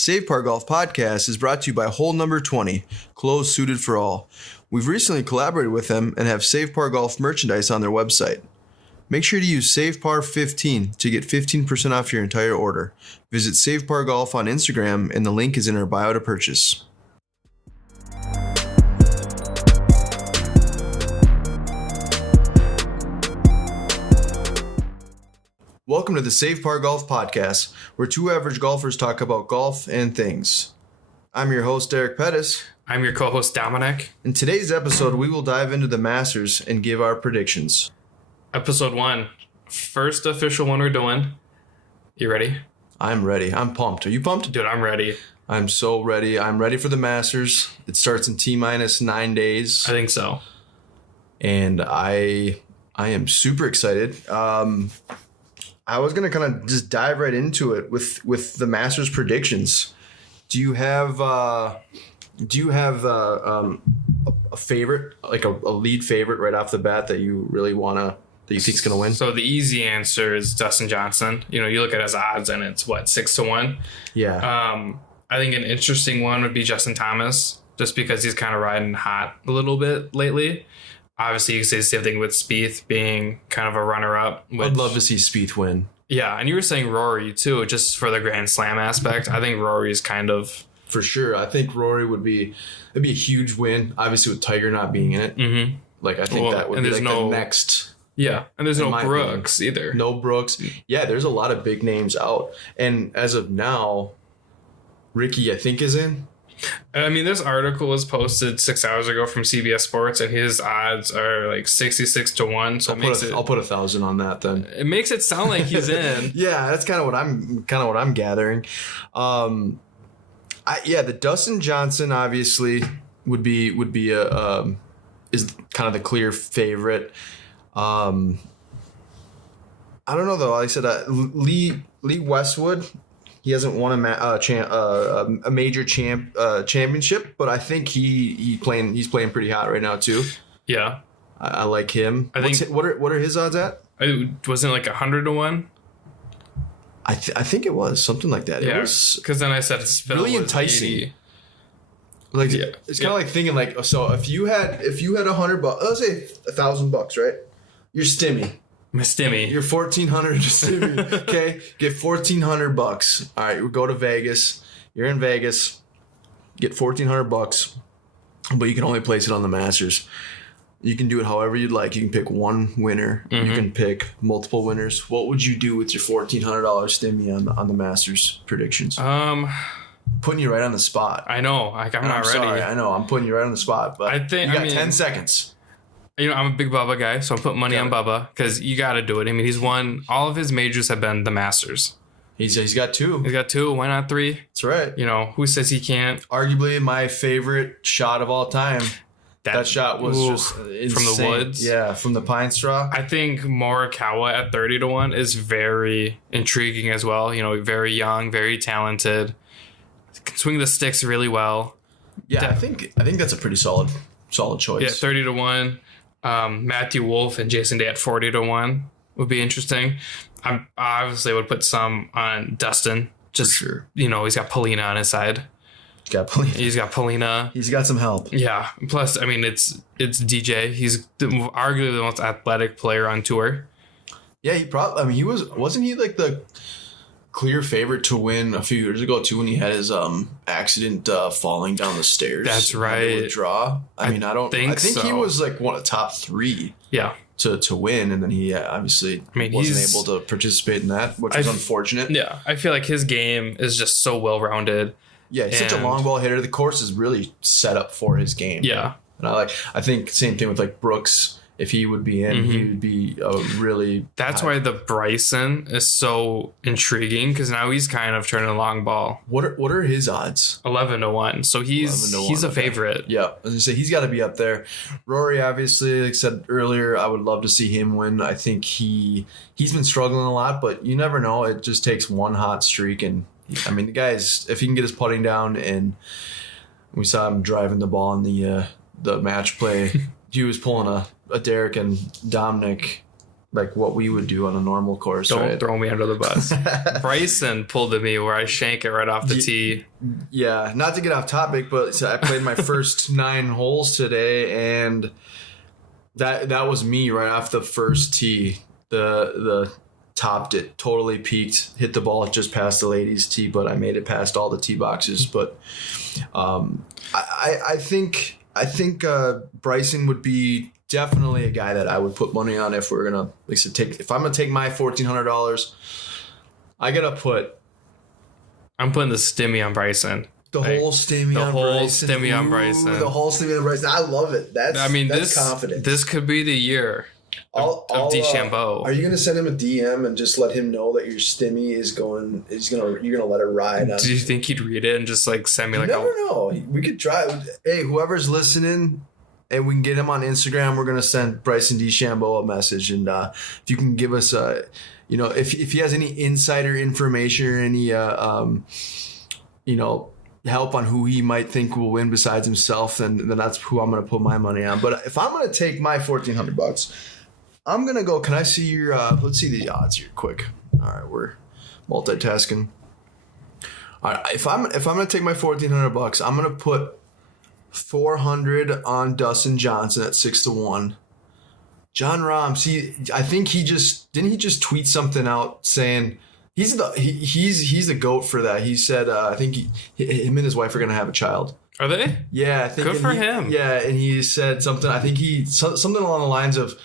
Save Par Golf Podcast is brought to you by Hole Number 20, clothes suited for all. We've recently collaborated with them and have Save Par Golf merchandise on their website. Make sure to use SavePar15 to get 15% off your entire order. Visit Save Par Golf on Instagram and the link is in our bio to purchase. Welcome to the Save Par Golf Podcast, where two average golfers talk about golf and things. I'm your host, Derek Pettis. I'm your co-host, Dominic. In today's episode, we will dive into the Masters and give our predictions. Episode 1. First official one we're doing. You ready? I'm ready. I'm pumped. Are you pumped? Dude, I'm ready. I'm so ready. I'm ready for the Masters. It starts in T-minus 9 days. I think so. And I am super excited. I was going to kind of just dive right into it with the Masters predictions. Do you have a favorite, like a lead favorite right off the bat that you really that you think is going to win? So the easy answer is Dustin Johnson. You know, you look at his odds and it's 6-1. Yeah. I think an interesting one would be Justin Thomas, just because he's kind of riding hot a little bit lately. Obviously, you can say the same thing with Spieth being kind of a runner-up. I'd love to see Spieth win. Yeah, and you were saying Rory, too, just for the Grand Slam aspect. I think Rory's kind of... For sure. I think Rory it'd be a huge win, obviously with Tiger not being in it. Mm-hmm. Like, I think that would be like the next... Yeah, and there's no Brooks either. No Brooks. Yeah, there's a lot of big names out. And as of now, Ricky, I think, is in. I mean, this article was posted 6 hours ago from CBS Sports, and his odds are like 66-1. So I'll put 1,000 on that then. It makes it sound like he's in. Yeah, that's kind of what I'm gathering. The Dustin Johnson obviously would be is kind of the clear favorite. I don't know though. Like I said, Lee Westwood. He hasn't won a major championship, but I think he's playing pretty hot right now too. Yeah, I like him. What are his odds at? Wasn't it like 100-1? I think it was something like that. Yeah, because then I said it's really enticing. 80. Like it's kind of like thinking like, so if you had $100, let's say $1,000, right? You're stimmy. My stimmy. You're 1,400 to stimmy. Okay, get $1,400. All right, we go to Vegas. You're in Vegas. Get $1,400, but you can only place it on the Masters. You can do it however you'd like. You can pick one winner. Mm-hmm. You can pick multiple winners. What would you do with your $1,400 stimmy on the Masters predictions? Putting you right on the spot. I know. I'm not ready. Sorry, I know. I'm putting you right on the spot, but you got 10 seconds. You know, I'm a big Bubba guy, so I'm putting money on Bubba because you got to do it. I mean, he's won all of his majors have been the Masters. He's got 2. He's got 2. Why not 3? That's right. You know, who says he can't? Arguably my favorite shot of all time. That shot was just insane. From the woods. Yeah, from the pine straw. I think Morikawa at 30-1 is very intriguing as well. You know, very young, very talented. Can swing the sticks really well. Yeah, I think that's a pretty solid choice. Yeah, 30-1. Matthew Wolff and Jason Day at 40-1 would be interesting. I obviously would put some on Dustin. Just, for sure. You know, he's got Polina on his side. He's got Polina. He's got some help. Yeah. Plus, I mean, it's DJ. He's arguably the most athletic player on tour. Yeah, he wasn't he like the clear favorite to win a few years ago too when he had his accident falling down the stairs? That's right. Withdraw. I think so. He was like one of the top 3. Yeah. To win, and then he obviously wasn't able to participate in that, which was unfortunate. Yeah, I feel like his game is just so well rounded. Yeah, he's such a long ball hitter. The course is really set up for his game. Yeah, and I think same thing with like Brooks. If he would be in, he would be a really... That's why the Bryson is so intriguing, because now he's kind of turning a long ball. What are his odds? 11-1. So he's a favorite. Yeah, as I say, he's got to be up there. Rory, obviously, like I said earlier, I would love to see him win. I think he's been struggling a lot, but you never know. It just takes one hot streak, and I mean, the guy's, if he can get his putting down, and we saw him driving the ball in the match play. He was pulling a Derek and Dominic like what we would do on a normal course. Don't right? throw me under the bus. Bryson pulled to me where I shank it right off the tee. Yeah, not to get off topic, but so I played my first 9 holes today, and that was me right off the first tee. The topped it, totally peaked, hit the ball just past the ladies' tee, but I made it past all the tee boxes. But I think Bryson would be definitely a guy that I would put money on if we're gonna, like I said, if I'm gonna take my $1,400, I gotta put. I'm putting the stimmy on Bryson. The whole stimmy on Bryson. The whole stimmy on Bryson. I love it. That's confident. This could be the year of DeChambeau. Are you going to send him a DM and just let him know that your stimmy is going? You're going to let it ride. Do you think he'd read it and just like send me like? You never know. We could try. Hey, whoever's listening, and we can get him on Instagram. We're going to send Bryson DeChambeau a message, and if you can give us if he has any insider information or any help on who he might think will win besides himself, then that's who I'm going to put my money on. But if I'm going to take my $1,400, I'm going to go. Can I see your? Let's see the odds here, quick. All right, we're multitasking. All right, if I'm going to take my $1,400, I'm going to put 400 on Dustin Johnson at 6-1. John Rahm, see, I think he just tweet something out saying he's the GOAT for that. He said I think him and his wife are gonna have a child. Are they? Yeah, I think good for him. Yeah, and he said something. I think something along the lines of,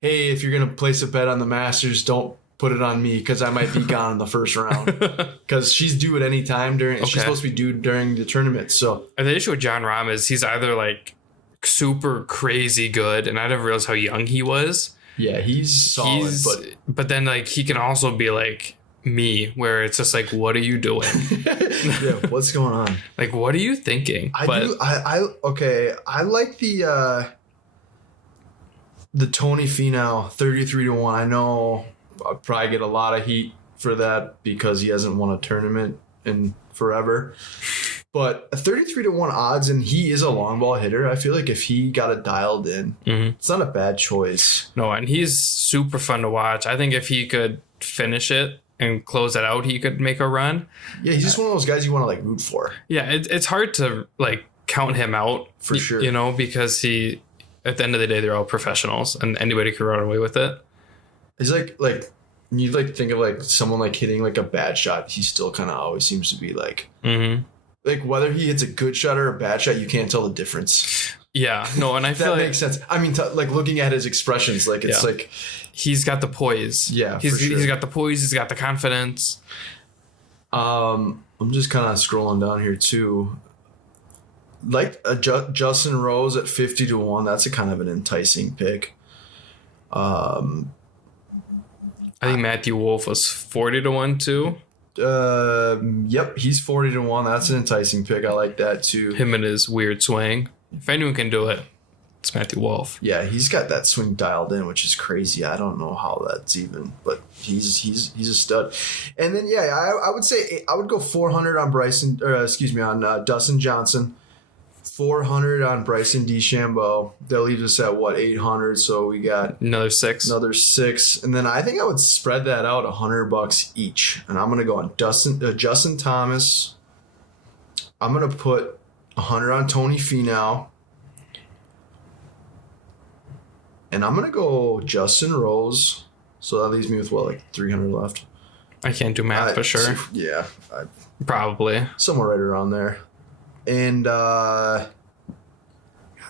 "Hey, if you're gonna place a bet on the Masters, don't put it on me because I might be gone in the first round because she's due at any time during. Okay. She's supposed to be due during the tournament." So the issue with John Rahm is he's either like super crazy good, and I didn't realize how young he was. Yeah, he's solid, but then like he can also be like me, where it's just like, what are you doing? Yeah, what's going on? Like, what are you thinking? I like the Tony Finau 33-1. I know I'll probably get a lot of heat for that because he hasn't won a tournament in forever. But a 33-1 odds, and he is a long ball hitter. I feel like if he got it dialed in, It's not a bad choice. No, and he's super fun to watch. I think if he could finish it and close it out, he could make a run. Yeah, he's just one of those guys you want to like root for. Yeah, it's hard to like count him out for sure. Because he, at the end of the day, they're all professionals, and anybody can run away with it. It's like you like think of like someone like hitting like a bad shot. He still kind of always seems to be like. Like whether he hits a good shot or a bad shot, you can't tell the difference. Yeah, no, and I feel that makes sense. I mean, like looking at his expressions, like it's like he's got the poise. Yeah, he's got the poise. He's got the confidence. I'm just kind of scrolling down here too. Like Justin Rose at 50-1. That's a kind of an enticing pick. I think Matthew Wolff was 40-1 too. Yep, he's 40-1. That's an enticing pick. I like that too. Him and his weird swing. If anyone can do it, it's Matthew Wolff. Yeah, he's got that swing dialed in, which is crazy. I don't know how that's even, but he's a stud. And then I would say I would go 400 on on Dustin Johnson. 400 on Bryson DeChambeau. That leaves us at what, 800. So we got another six, and then I think I would spread that out $100 each. And I'm gonna go on Justin Thomas. I'm gonna put 100 on Tony Finau, and I'm gonna go Justin Rose. So that leaves me with what, like 300 left. I can't do math for sure. Yeah, probably somewhere right around there. And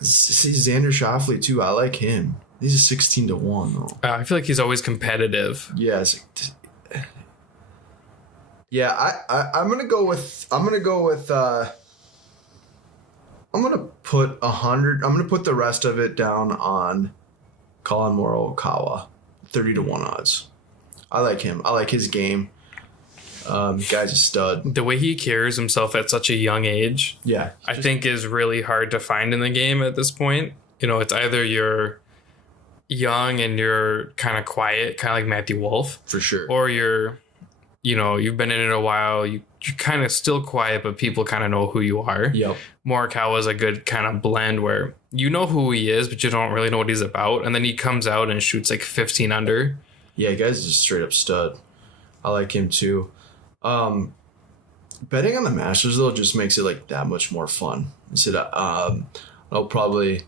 see Xander Schauffele too. I like him. He's a 16-1 though. I feel like he's always competitive. Yes. Yeah, I'm gonna put 100. I'm gonna put the rest of it down on Colin Morikawa, 30-1 odds. I like him. I like his game. Guy's a stud. The way he carries himself at such a young age, I think is really hard to find in the game at this point. It's either you're young and you're kind of quiet, kind of like Matthew Wolff, for sure, or you've been in it a while. You're kind of still quiet, but people kind of know who you are. Yep. Morikawa is a good kind of blend where you know who he is, but you don't really know what he's about. And then he comes out and shoots like 15 under. Yeah, guy's just straight up stud. I like him too. Betting on the Masters though just makes it like that much more fun. I said I'll probably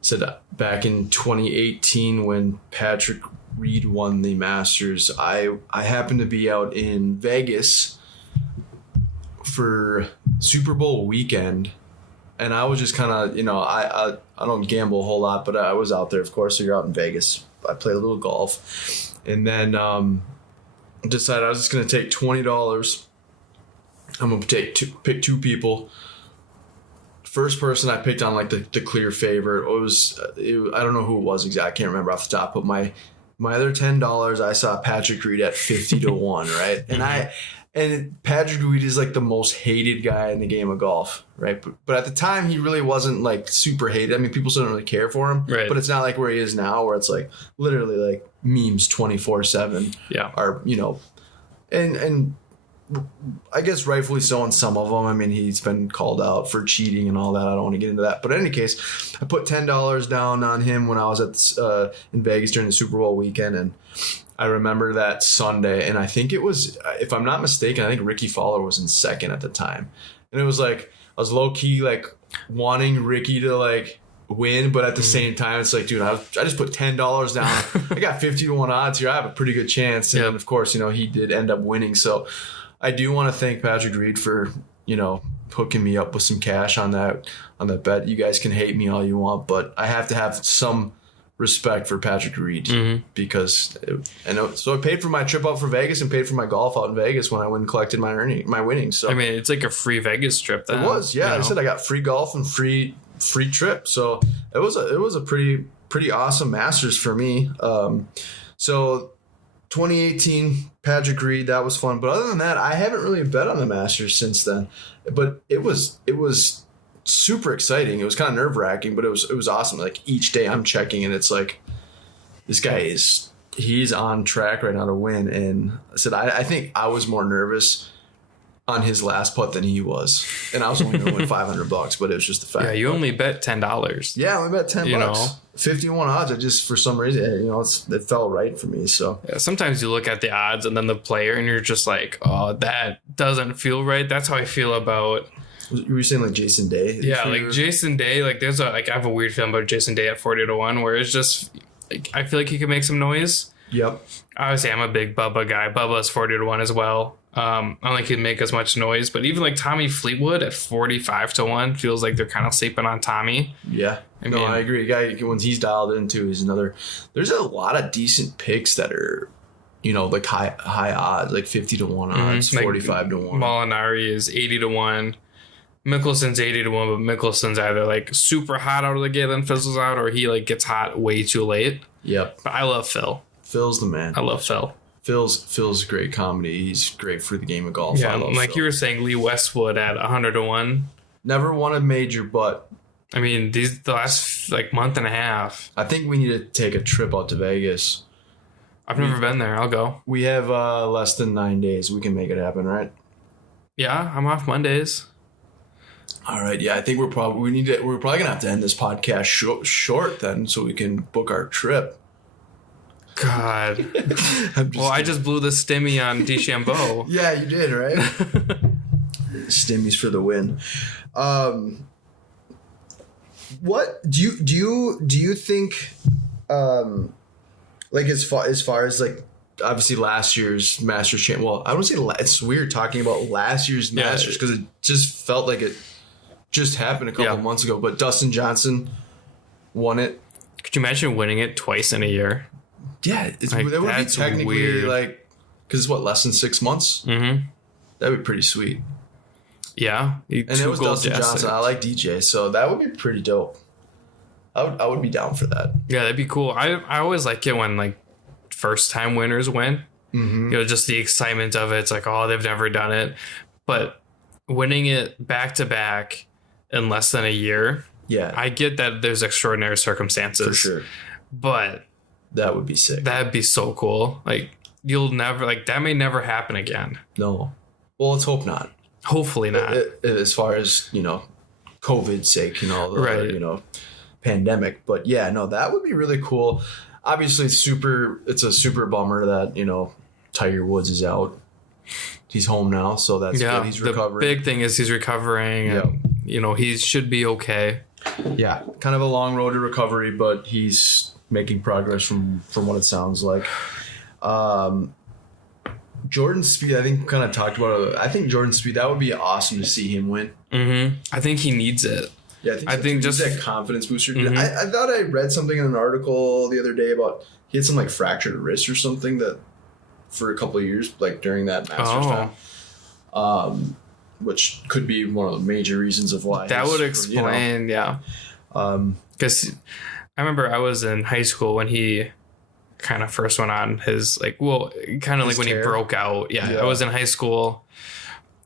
said back in 2018 when Patrick Reed won the Masters, I happened to be out in Vegas for Super Bowl weekend, and I was just kind of, you know, I don't gamble a whole lot, but I was out there, of course. So you're out in Vegas. I played a little golf, and then decided I was just gonna take $20. I'm gonna pick two people. First person I picked on like the clear favorite I don't know who it was exactly. I can't remember off the top, but my other $10 I saw Patrick Reed at 50 to 1, right? And Patrick Reed is like the most hated guy in the game of golf, right? But at the time he really wasn't like super hated. I mean, people still don't really care for him, right? But it's not like where he is now, where it's like literally like memes 24/7. Yeah, are, you know, and I guess rightfully so on some of them. I mean, he's been called out for cheating and all that. I don't want to get into that. But in any case, I put $10 down on him when I was in Vegas during the Super Bowl weekend. And I remember that Sunday. And I think it was, if I'm not mistaken, I think Ricky Fowler was in second at the time. And it was like, I was low key like wanting Ricky to like win. But at the same time, it's like, dude, I just put $10 down. I got 50 to 1 odds here. I have a pretty good chance. And of course, you know, he did end up winning. So I do want to thank Patrick Reed for, you know, hooking me up with some cash on that bet. You guys can hate me all you want, but I have to have some respect for Patrick Reed because so I paid for my trip out for Vegas and paid for my golf out in Vegas when I went and collected my winnings. So I mean, it's like a free Vegas trip. Then, it was, yeah. I said I got free golf and free trip, so it was a pretty awesome Masters for me. So 2018 Patrick Reed, that was fun. But other than that, I haven't really bet on the Masters since then. But it was super exciting. It was kind of nerve wracking, but it was awesome. Like each day I'm checking and it's like, this guy he's on track right now to win. And I said, I think I was more nervous on his last putt than he was. And I was only going to win $500, but it was just the fact. Yeah, you only bet $10. Yeah, I only bet $10. You know? 51 odds. I just, for some reason, you know, it felt right for me. So yeah, sometimes you look at the odds and then the player and you're just like, oh, that doesn't feel right. That's how I feel about. You were saying like Jason Day? Yeah, like Jason Day. Like I have a weird feeling about Jason Day at 40 to 1, where it's just, like, I feel like he could make some noise. Yep. Obviously, I'm a big Bubba guy. Bubba's 40 to 1 as well. I don't think he'd make as much noise, but even like Tommy Fleetwood at 45 to 1 feels like they're kind of sleeping on Tommy. Yeah. I agree. The guy, when he's dialed into, he's another. There's a lot of decent picks that are, you know, like high odds, like 50 to 1 odds, 45 to 1. Molinari is 80 to 1. Mickelson's 80 to 1, but Mickelson's either like super hot out of the gate then fizzles out, or he like gets hot way too late. Yep. But I love Phil. Phil's the man. I love Phil. Phil's great comedy. He's great for the game of golf. Yeah, like Phil. You were saying, Lee Westwood at 100 to 1. Never won a major, but I mean, the last like month and a half. I think we need to take a trip out to Vegas. I've never been there. I'll go. We have less than 9 days. We can make it happen, right? Yeah, I'm off Mondays. All right. Yeah, I think we're probably gonna have to end this podcast short then, so we can book our trip. God. I just blew the stimmy on DeChambeau. Yeah, you did, right? Stimmies for the win. What do you think? Like as far as like obviously last year's Masters champ. Well, I don't say it's weird talking about last year's Masters because it just felt like it just happened a couple months ago. But Dustin Johnson won it. Could you imagine winning it twice in a year? Yeah, that would be technically weird. Like, because it's less than 6 months. Mm-hmm. That'd be pretty sweet. Yeah, and it was Dustin Johnson. I like DJ, so that would be pretty dope. I would be down for that. Yeah, that'd be cool. I always like it when like first time winners win. Mm-hmm. You know, just the excitement of it. It's like, oh, they've never done it, but winning it back to back in less than a year. Yeah, I get that there's extraordinary circumstances for sure, but that would be sick. That'd be so cool. Like you'll never that may never happen again. No, well, let's hope not. Hopefully not. As far as, you know, COVID's sake, you know, right. You know, pandemic. But yeah, no, that would be really cool. Obviously, it's a super bummer that, Tiger Woods is out. He's home now, so that's good. He's recovering. The big thing is he's recovering. And, he should be okay. Yeah, kind of a long road to recovery, but he's making progress from what it sounds like. Jordan Spieth, I think we kind of talked about it. I think Jordan Spieth, that would be awesome to see him win. Mm-hmm. I think he needs it. Yeah, I think just that confidence booster. Mm-hmm. I thought I read something in an article the other day about he had some like fractured wrist or something that for a couple of years, like during that Masters time. Which could be one of the major reasons of why. That would explain, yeah. Because I remember I was in high school when he kind of first went on his, kind of like when he broke out. Yeah, I was in high school.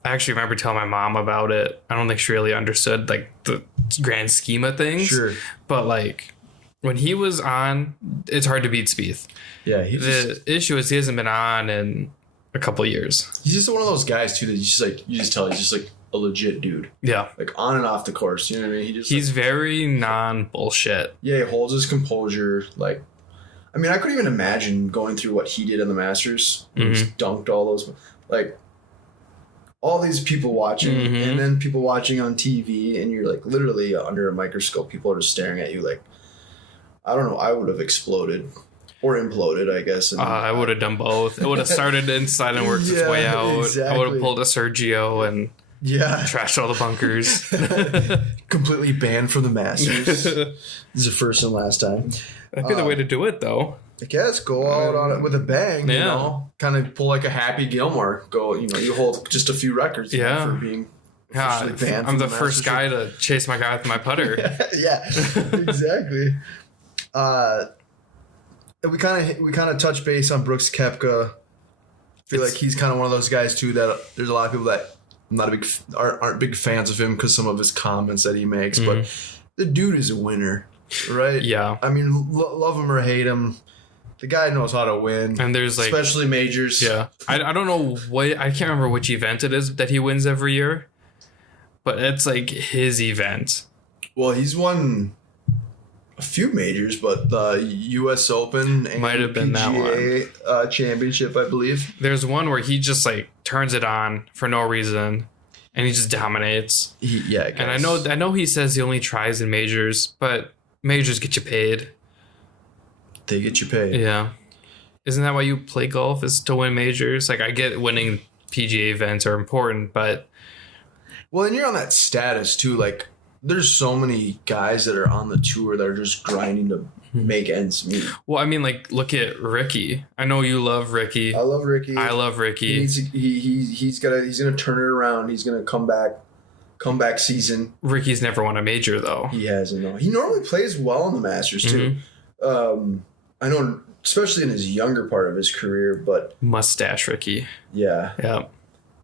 I actually remember telling my mom about it. I don't think she really understood, like, the grand scheme of things. Sure. But, like, when he was on, it's hard to beat Spieth. Yeah. The issue is he hasn't been on in a couple years. He's just one of those guys too that you just tell he's just like a legit dude. Yeah. Like on and off the course. You know what I mean? He's very non-bullshit. Yeah, he holds his composure. Like, I mean, I couldn't even imagine going through what he did in the Masters. Mm-hmm. He's dunked all those, like, all these people watching, and then people watching on TV, and you're like literally under a microscope. People are just staring at you like, I don't know. I would have exploded. Or imploded, I guess. I would have done both. It would have started inside and worked its way out. Exactly. I would have pulled a Sergio and trashed all the bunkers. Completely banned from the Masters. This is the first and last time. That'd be the way to do it, though. I guess go out on it with a bang. You know, kind of pull like a Happy Gilmore. Go, you hold just a few records. For being. Banned I'm the first guy to chase my guy with my putter. Yeah, exactly. We kind of touch base on Brooks Koepka. I feel like he's kind of one of those guys too that there's a lot of people that aren't big fans of him because some of his comments that he makes. But the dude is a winner, right? Yeah. I mean, love him or hate him, the guy knows how to win. And there's like, especially majors. Yeah. I don't know I can't remember which event it is that he wins every year, but it's like his event. Well, he's won a few majors, but the U.S. Open and might have been PGA, that one. Championship, I believe. There's one where he just like turns it on for no reason, and he just dominates. And I know he says he only tries in majors, but majors get you paid. They get you paid. Yeah, isn't that why you play golf? Is to win majors? Like, I get winning PGA events are important, but and you're on that status too, like. There's so many guys that are on the tour that are just grinding to make ends meet. Well, I mean, like, look at Ricky. I know you love Ricky. I love Ricky. I love Ricky. He's gonna turn it around. He's gonna comeback season. Ricky's never won a major though. He hasn't. No. He normally plays well in the Masters too. I know, especially in his younger part of his career, but mustache Ricky. Yeah. Yeah.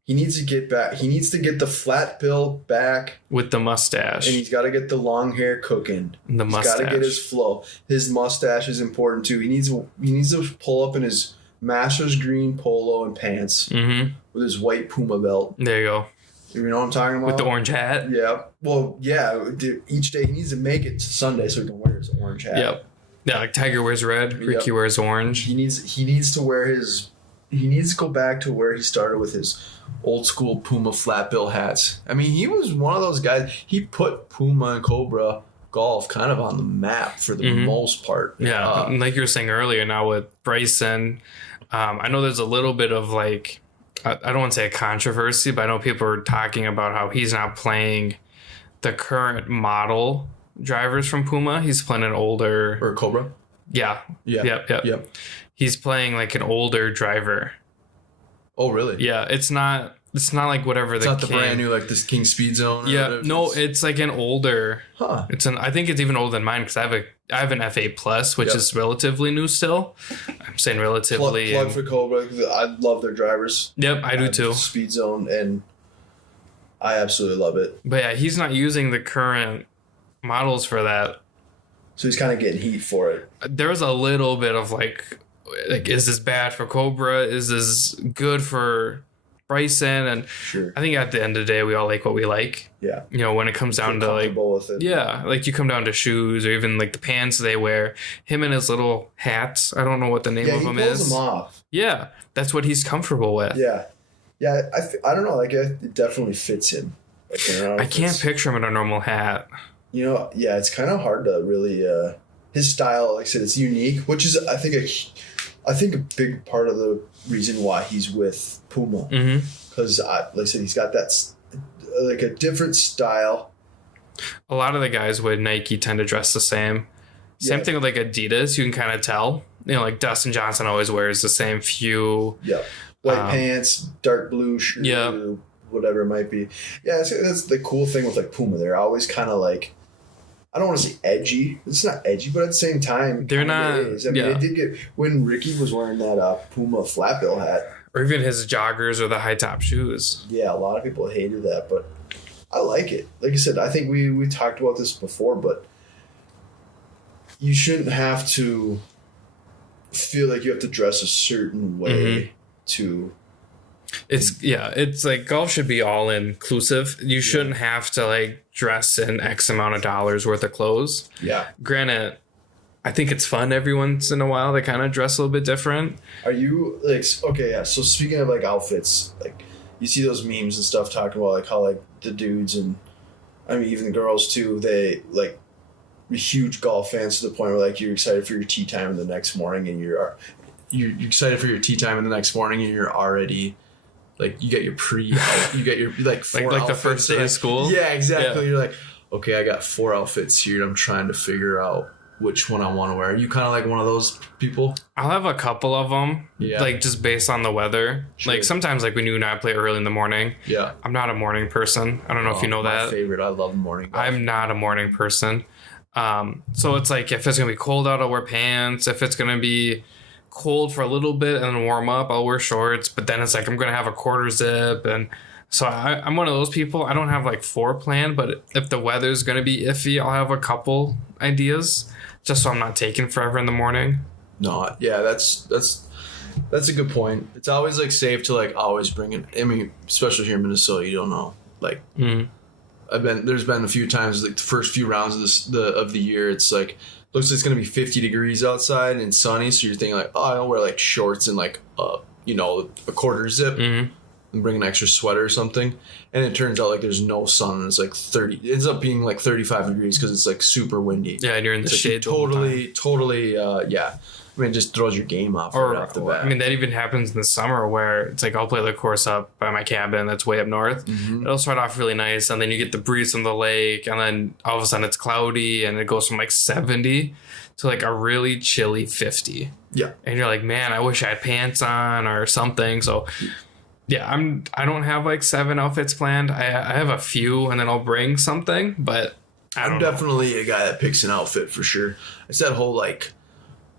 He needs to get back. He needs to get the flat bill back with the mustache, and he's got to get the long hair cooking. The mustache. He's got to get his flow. His mustache is important too. He needs to pull up in his Masters green polo and pants with his white Puma belt. There you go. You know what I'm talking about? With the orange hat. Yeah. Well, yeah. Each day he needs to make it to Sunday so he can wear his orange hat. Yep. Yeah, like Tiger wears red, Ricky wears orange. He needs to wear his. He needs to go back to where he started with his old school Puma flat bill hats. I mean, he was one of those guys. He put Puma and Cobra golf kind of on the map for the most part. Yeah, like you were saying earlier, now with Bryson, I know there's a little bit of like, I don't want to say a controversy, but I know people are talking about how he's not playing the current model drivers from Puma. He's playing an older... Or Cobra? Yeah. Yep. He's playing like an older driver. Oh, really? Yeah, it's not like whatever. It's not the brand new, like this King Speed Zone. Yeah, no, it's like an older. Huh. I think it's even older than mine because I have an F8 Plus, which is relatively new still. I'm saying relatively. Plug for Cobra. I love their drivers. Yep, I do too. Speed Zone, and I absolutely love it. But yeah, he's not using the current models for that. So he's kind of getting heat for it. There was a little bit of like, is this bad for Cobra? Is this good for Bryson, and Sure. I think at the end of the day, we all like what we like. Yeah. You know, when it comes down to like, Comfortable with it. yeah, like you come down to shoes or even like the pants they wear. Him and his little hats. I don't know what the name of he them pulls is. them off. Yeah, that's what he's comfortable with. Yeah. Yeah, I don't know. Like, it definitely fits him. Like, I don't know I if can't it's- picture him in a normal hat. You know, yeah, it's kind of hard to really. His style, like I said, it's unique, which is I think a big part of the reason why he's with Puma, Mm-hmm. because like I said, he's got that like a different style. A lot of the guys with Nike tend to dress the same. Same Yeah. thing with like Adidas. You can kind of tell. You know, like Dustin Johnson always wears the same few. Yeah, white pants, dark blue shirt, Yeah. whatever it might be. Yeah, that's the cool thing with like Puma. They're always kind of like. I don't want to say edgy. It's not edgy, but at the same time, They're kinda not- is. I mean, yeah. it did get when Ricky was wearing that Puma flat bill hat. Or even his joggers or the high top shoes. Yeah, a lot of people hated that, but I like it. Like I said, I think we talked about this before, but you shouldn't have to feel like you have to dress a certain way Mm-hmm. to. It's like golf should be all inclusive. You shouldn't have to like dress in X amount of dollars worth of clothes. Yeah. Granted, I think it's fun every once in a while to kind of dress a little bit different. Are you like okay? Yeah. So speaking of like outfits, like you see those memes and stuff talking about like how like the dudes and I mean even the girls too. They like huge golf fans to the point where like you're excited for your tee time the next morning and you're excited for your tee time in the next morning and you're already. Like you get your you get your like four like the outfits first day of school. Yeah, exactly. Yeah. You're like, okay, I got 4 outfits here. I'm trying to figure out which one I want to wear. Are you kind of like one of those people? I'll have a couple of them, Yeah. like just based on the weather. Sure. Like sometimes, like when you and I play early in the morning, Yeah. I'm not a morning person. I don't know if you know my that. favorite. I love morning golf. I'm not a morning person. So it's like if it's gonna be cold out, I'll wear pants. If it's gonna be cold for a little bit and then warm up, I'll wear shorts. But then it's like I'm gonna have a quarter zip, and so I'm one of those people. I don't have like 4 planned, but if the weather's gonna be iffy, I'll have a couple ideas just so I'm not taking forever in the morning. No, yeah, that's a good point. It's always like safe to like always bring it. I mean, especially here in Minnesota, you don't know. Like, there's been a few times like the first few rounds of the year, it's like looks like it's gonna be 50 degrees outside and sunny, so you're thinking like, oh, I'll wear like shorts and like a quarter zip and bring an extra sweater or something. And it turns out like there's no sun and it's like 30. It ends up being like 35 degrees because it's like super windy. Yeah, and you're in the It's like shade. the whole time. totally, yeah. I mean, it just throws your game off right off the bat. I mean, that even happens in the summer where it's like I'll play the course up by my cabin that's way up north. Mm-hmm. It'll start off really nice, and then you get the breeze from the lake, and then all of a sudden it's cloudy, and it goes from like 70 to like a really chilly 50. Yeah. And you're like, man, I wish I had pants on or something. So yeah, I don't have like 7 outfits planned. I have a few, and then I'll bring something, but I'm definitely a guy that picks an outfit for sure. It's that whole like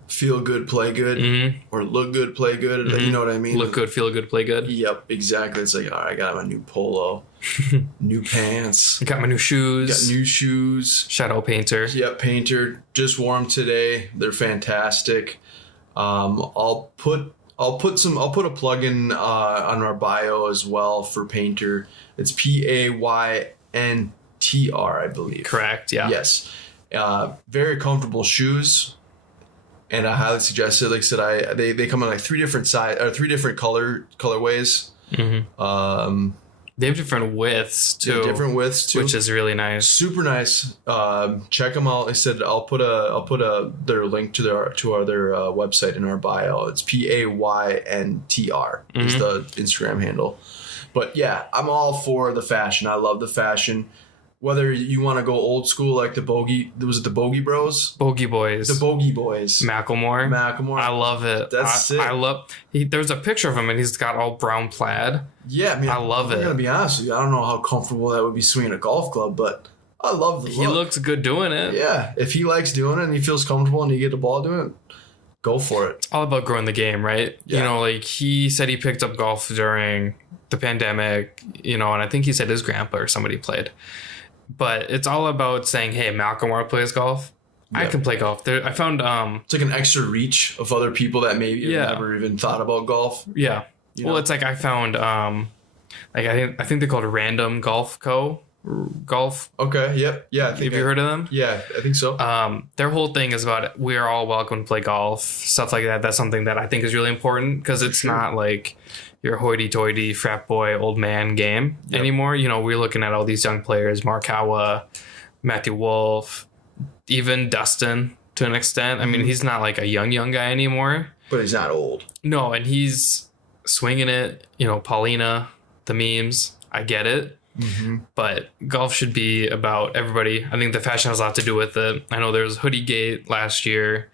feel good, play good, or look good, play good. You know what I mean? Look good, feel good, play good. Yep, exactly. It's like, all right, I got my new polo, new pants, I got my new shoes. got new shoes. Shadow painter. Yep, Painter just wore them today. They're fantastic. I'll put a plug in on our bio as well for Painter. It's Payntr, I believe. Correct. Yeah. Yes. Very comfortable shoes. And I highly suggest it. Like I said, they come in like 3 different colorways. They have different widths too. Yeah, different widths too, which is really nice. super nice. Check them out. I said I'll put their link to their website in our bio. It's Payntr is the Instagram handle. But yeah, I'm all for the fashion. I love the fashion. Whether you want to go old school like the Bogey Bros? Bogey Boys. The Bogey Boys. Macklemore. Macklemore. I love it. That's sick. I love. There's a picture of him and he's got all brown plaid. Yeah, I mean, I love it. I'm gonna be honest with you. I don't know how comfortable that would be swinging a golf club, but I love the look. He looks good doing it. Yeah, if he likes doing it and he feels comfortable and you get the ball doing it, go for it. It's all about growing the game, right? Yeah. You know, like he said he picked up golf during the pandemic, and I think he said his grandpa or somebody played. But it's all about saying, hey, Macklemore plays golf. I Yeah. can play golf. I found It's like an extra reach of other people that maybe have never even thought about golf. yeah. You Well, know? it's like I found Like I think they're called Random Golf Co. Golf. Okay. Yep. Yeah. Have you heard of them? Yeah, I think so. Their whole thing is about we are all welcome to play golf, stuff like that. That's something that I think is really important because it's not like your hoity-toity frat boy old man game anymore. You know, we're looking at all these young players, Markawa, Matthew Wolf, even Dustin to an extent. I mean, he's not like a young guy anymore. But he's not old. No, and he's swinging it. You know, Paulina, the memes. I get it. Mm-hmm. But golf should be about everybody. I think the fashion has a lot to do with it. I know there was Hoodie Gate last year.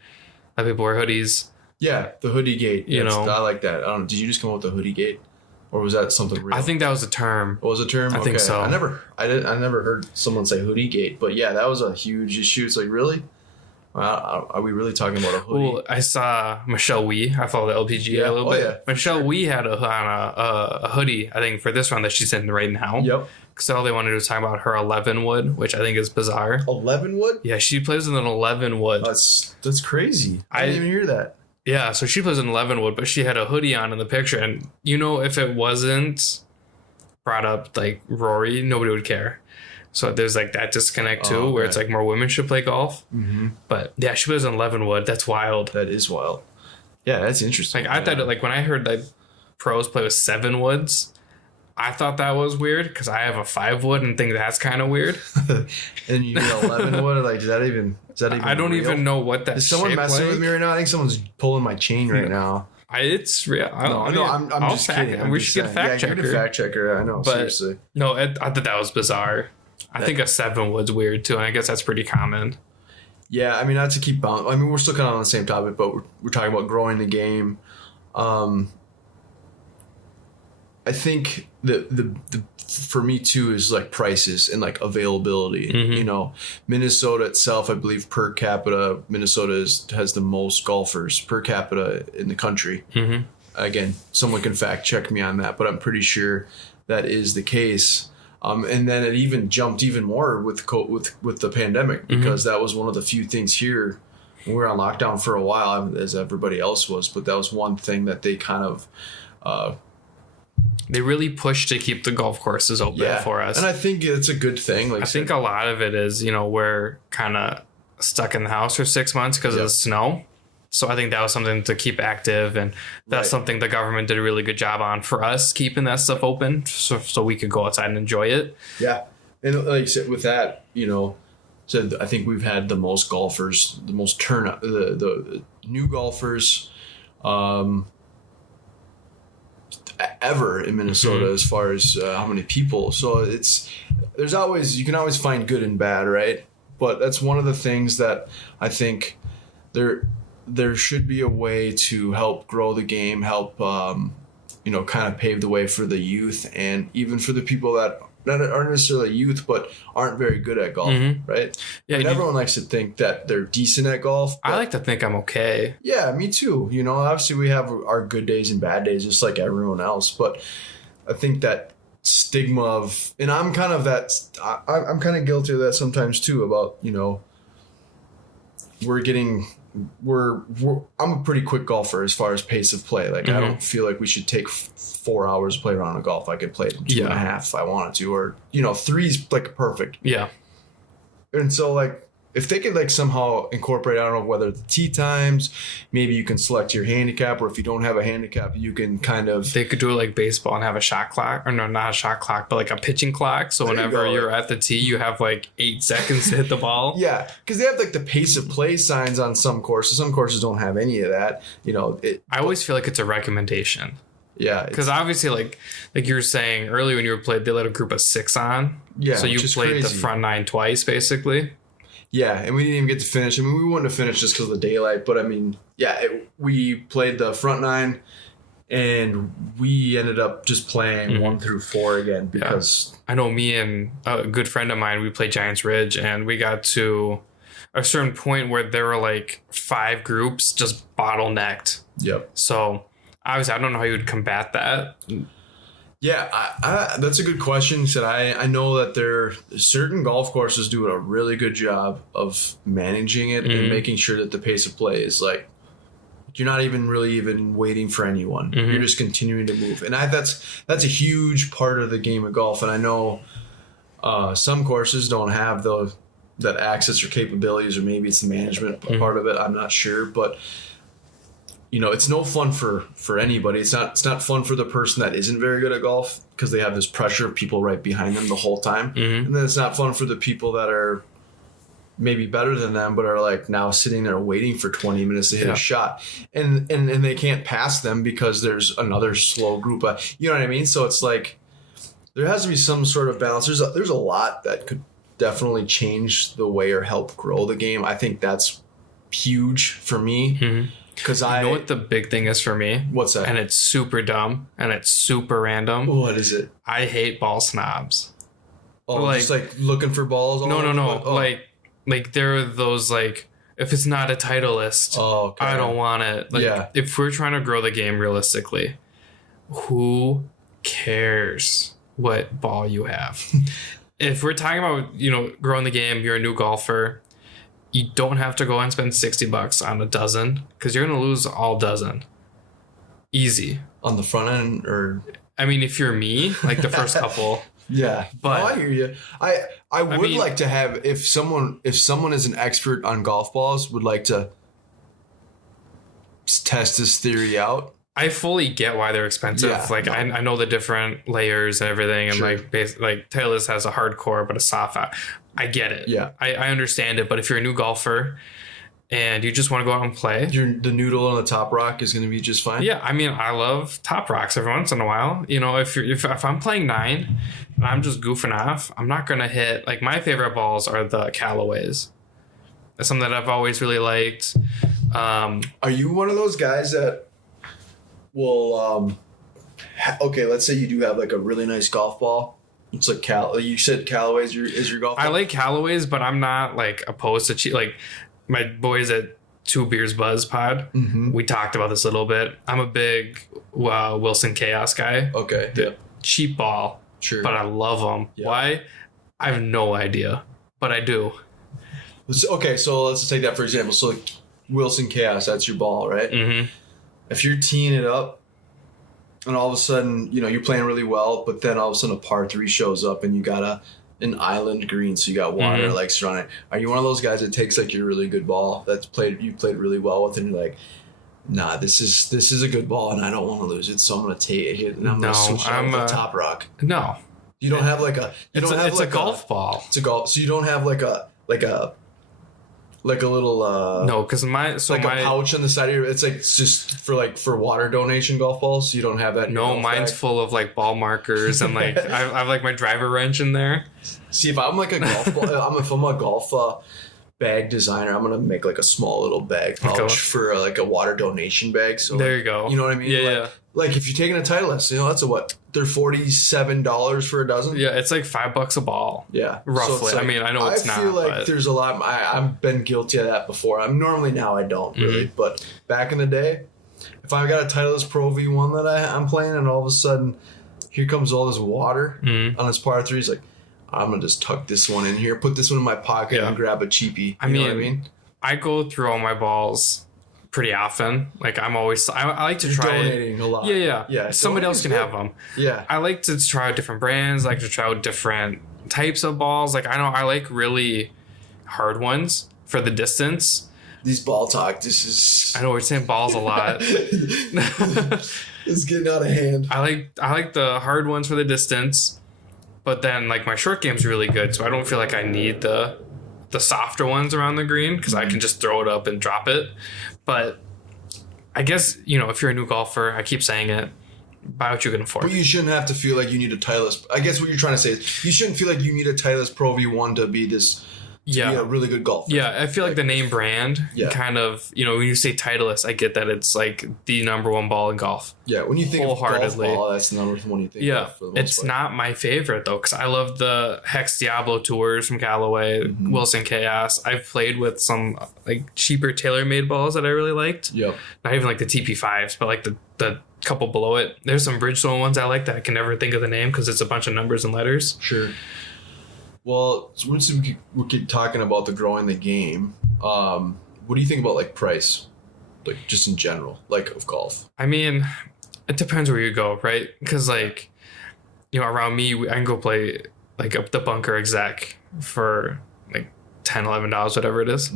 A lot of people wear hoodies. Yeah, the Hoodie Gate. You know, I like that. I don't know. Did you just come up with the Hoodie Gate, or was that something real? I think that was a term. What was a term? I think so. I never heard someone say Hoodie Gate, but yeah, that was a huge issue. It's like, really? Are we really talking about a hoodie? Well, I saw Michelle Wee. I follow the LPGA a little bit. Yeah. Michelle Wee had a hoodie, I think, for this round that she's in right now. Yep. Because all they wanted to do was talk about her 11 wood, which I think is bizarre. 11 wood? Yeah, she plays with an 11 wood. That's crazy. I didn't even hear that. Yeah, so she plays in 11 wood, but she had a hoodie on in the picture. And, you know, if it wasn't brought up like Rory, nobody would care. So there's like that disconnect too, where it's like more women should play golf. Mm-hmm. But yeah, she plays in 11 wood. That's wild. That is wild. Yeah, that's interesting. Like I thought, like when I heard that pros play with 7 woods, I thought that was weird because I have a 5 wood and think that's kind of weird. And you need 11 wood. Like, is that even? I don't real? Even know what that. Is someone messing with me right now? I think someone's pulling my chain right now. It's real. I'm just kidding. We should get a fact checker. Get a fact checker. I know. But, seriously. No, I thought that was bizarre. I think a 7 wood's weird too, and I guess that's pretty common. Yeah, I mean, not to keep bound. I mean, we're still kind of on the same topic, but we're talking about growing the game. I think the for me too is like prices and like availability. Mm-hmm. You know, Minnesota itself, I believe per capita, Minnesota has the most golfers per capita in the country. Mm-hmm. Again, someone can fact check me on that, but I'm pretty sure that is the case. And then it even jumped even more with the pandemic because that was one of the few things here. We were on lockdown for a while, as everybody else was, but that was one thing that they kind of they really pushed to keep the golf courses open for us. And I think it's a good thing. Like I think a lot of it is, you know, we're kind of stuck in the house for 6 months because of the snow. So I think that was something to keep active, and that's something the government did a really good job on for us, keeping that stuff open so we could go outside and enjoy it. Yeah. And like you said, with that, you know, so I think we've had the most golfers, the most turnout, the new golfers ever in Minnesota as far as how many people. So you can always find good and bad, right? But that's one of the things that I think there should be a way to help grow the game, help, you know, kind of pave the way for the youth and even for the people that aren't necessarily youth, but aren't very good at golf, right? Yeah. And everyone likes to think that they're decent at golf. I like to think I'm okay. Yeah, me too. You know, obviously we have our good days and bad days just like everyone else. But I think that stigma of, and I'm kind of I'm kind of guilty of that sometimes too about, you know, I'm a pretty quick golfer as far as pace of play. Like I don't feel like we should take 4 hours to play a round of golf. I could play it in 2.5 if I wanted to, or, you know, 3's like perfect. Yeah. And so like, if they could like somehow incorporate, I don't know whether the tee times, maybe you can select your handicap, or if you don't have a handicap, you can kind of. They could do it like baseball and have a shot clock, or no, not a shot clock, but like a pitching clock. So whenever you're at the tee, you have like 8 seconds to hit the ball. Yeah, because they have like the pace of play signs on some courses. Some courses don't have any of that. You know, I always feel like it's a recommendation. Yeah, because obviously, like you were saying earlier when you were played, they let a group of 6 on. Yeah, so you played the front 9 twice, basically. Yeah, and we didn't even get to finish. I mean, we wouldn't have finished just because of the daylight. But I mean, yeah, we played the front 9, and we ended up just playing 1 through 4 again because I know me and a good friend of mine, we played Giants Ridge, and we got to a certain point where there were like 5 groups just bottlenecked. Yep. So obviously, I don't know how you would combat that. Yeah, I that's a good question. So I know that certain golf courses do a really good job of managing it and making sure that the pace of play is like You're not even really waiting for anyone. Mm-hmm. You're just continuing to move. And that's a huge part of the game of golf. And I know some courses don't have that access or capabilities, or maybe it's the management part of it. I'm not sure. But, it's no fun for anybody. It's not fun for the person that isn't very good at golf because they have this pressure of people right behind them the whole time. Mm-hmm. And then it's not fun for the people that are maybe better than them, but are like now sitting there waiting for 20 minutes to hit a shot, and they can't pass them because there's another slow group. You know what I mean? So it's like there has to be some sort of balance. There's a lot that could definitely change the way or help grow the game. I think that's huge for me because You know what the big thing is for me? What's that? And it's super dumb and it's super random. What is it? I hate ball snobs. Oh, just like looking for balls. No. Like there are those like, if it's not a Titleist, I don't want it. Like if we're trying to grow the game realistically, who cares what ball you have? If we're talking about, growing the game, you're a new golfer, you don't have to go and spend $60 on a dozen because you're going to lose all dozen. Easy. On the front end, or? I mean, if you're me, like the first couple. Yeah, but I hear you. I would like to have, if someone is an expert on golf balls, would like to test this theory out. I fully get why they're expensive. I know the different layers and everything, and like Titleist has a hardcore but a soft. I get it. Yeah, I understand it. But if you're a new golfer and you just want to go out and play, the noodle on the top rock is going to be just fine. Yeah, I mean, I love top rocks every once in a while. If I'm playing 9 and I'm just goofing off, I'm not going to hit, like, my favorite balls are the Callaways. That's something that I've always really liked. Are you one of those guys that will, okay, let's say you do have like a really nice golf ball. It's like you said Callaways is your golf ball? I like Callaways, but I'm not like opposed to like my boys at Two Beers Buzz Pod. Mm-hmm. We talked about this a little bit. I'm a big Wilson Chaos guy. Okay. Cheap ball. Sure. But I love them. Yeah. Why? I have no idea, but I do. Okay, so let's take that for example. So like Wilson Chaos, that's your ball, right? Mm-hmm. If you're teeing it up and all of a sudden, you're playing really well, but then all of a sudden a par 3 shows up and you got an island green, so you got water like surrounding it. Are you one of those guys that takes like your really good ball you played really well with, and you're like, nah, this is a good ball and I don't want to lose it, so I'm gonna take it and I'm gonna switch it with the top rock? No. You don't have like a it's a golf ball. It's a golf, so you don't have like a little no, because a pouch on the side of it's just for water donation golf balls, so you don't have that in no, mine's bag? Full of like ball markers and like I have like my driver wrench in there. See, if I'm like a golf ball, if I'm a golf bag designer, I'm gonna make like a small little bag pouch for like a water donation bag. So there you go. You know what I mean? Yeah. Like if you're taking a Titleist, that's they're $47 for a dozen. Yeah, it's like $5 a ball. Yeah, roughly. So like, I mean, I know it's not. I feel like there's a lot. I've been guilty of that before. Now I don't really, but back in the day, if I got a Titleist Pro V1 that I'm playing, and all of a sudden, here comes all this water on this par 3, it's like, I'm gonna just tuck this one in here, put this one in my pocket, and grab a cheapie. You know what I mean? I go through all my balls pretty often. Like I like to try donating a lot. Yeah. Somebody else can have them. Yeah. I like to try out different brands. I like to try out different types of balls. Like I like really hard ones for the distance. These ball talk. This is. I know we're saying balls a lot. It's getting out of hand. I like the hard ones for the distance, but then like my short game's really good, so I don't feel like I need the softer ones around the green because I can just throw it up and drop it. But I guess, if you're a new golfer, I keep saying it, buy what you can afford. But you shouldn't have to feel like you need a Titleist. I guess what you're trying to say is you shouldn't feel like you need a Titleist Pro V1 to be this be a really good golfer. Yeah, I feel like the name brand kind of, when you say Titleist, I get that it's like the number one ball in golf. Yeah, when you think of golf ball, that's the number one you think of. For the most it's part. not my favorite though, because I love the Hex Diablo Tours from Callaway, Wilson Chaos. I've played with some like cheaper TaylorMade balls that I really liked. Yep. Not even like the TP5s, but like the couple below it. There's some Bridgestone ones I like that I can never think of the name because it's a bunch of numbers and letters. Sure. Well, so we keep talking about growing the game. What do you think about like price? like just in general, like of golf? I mean, it depends where you go, right? Because like, around me, I can go play like up the bunker exec for like $10, $11, whatever it is.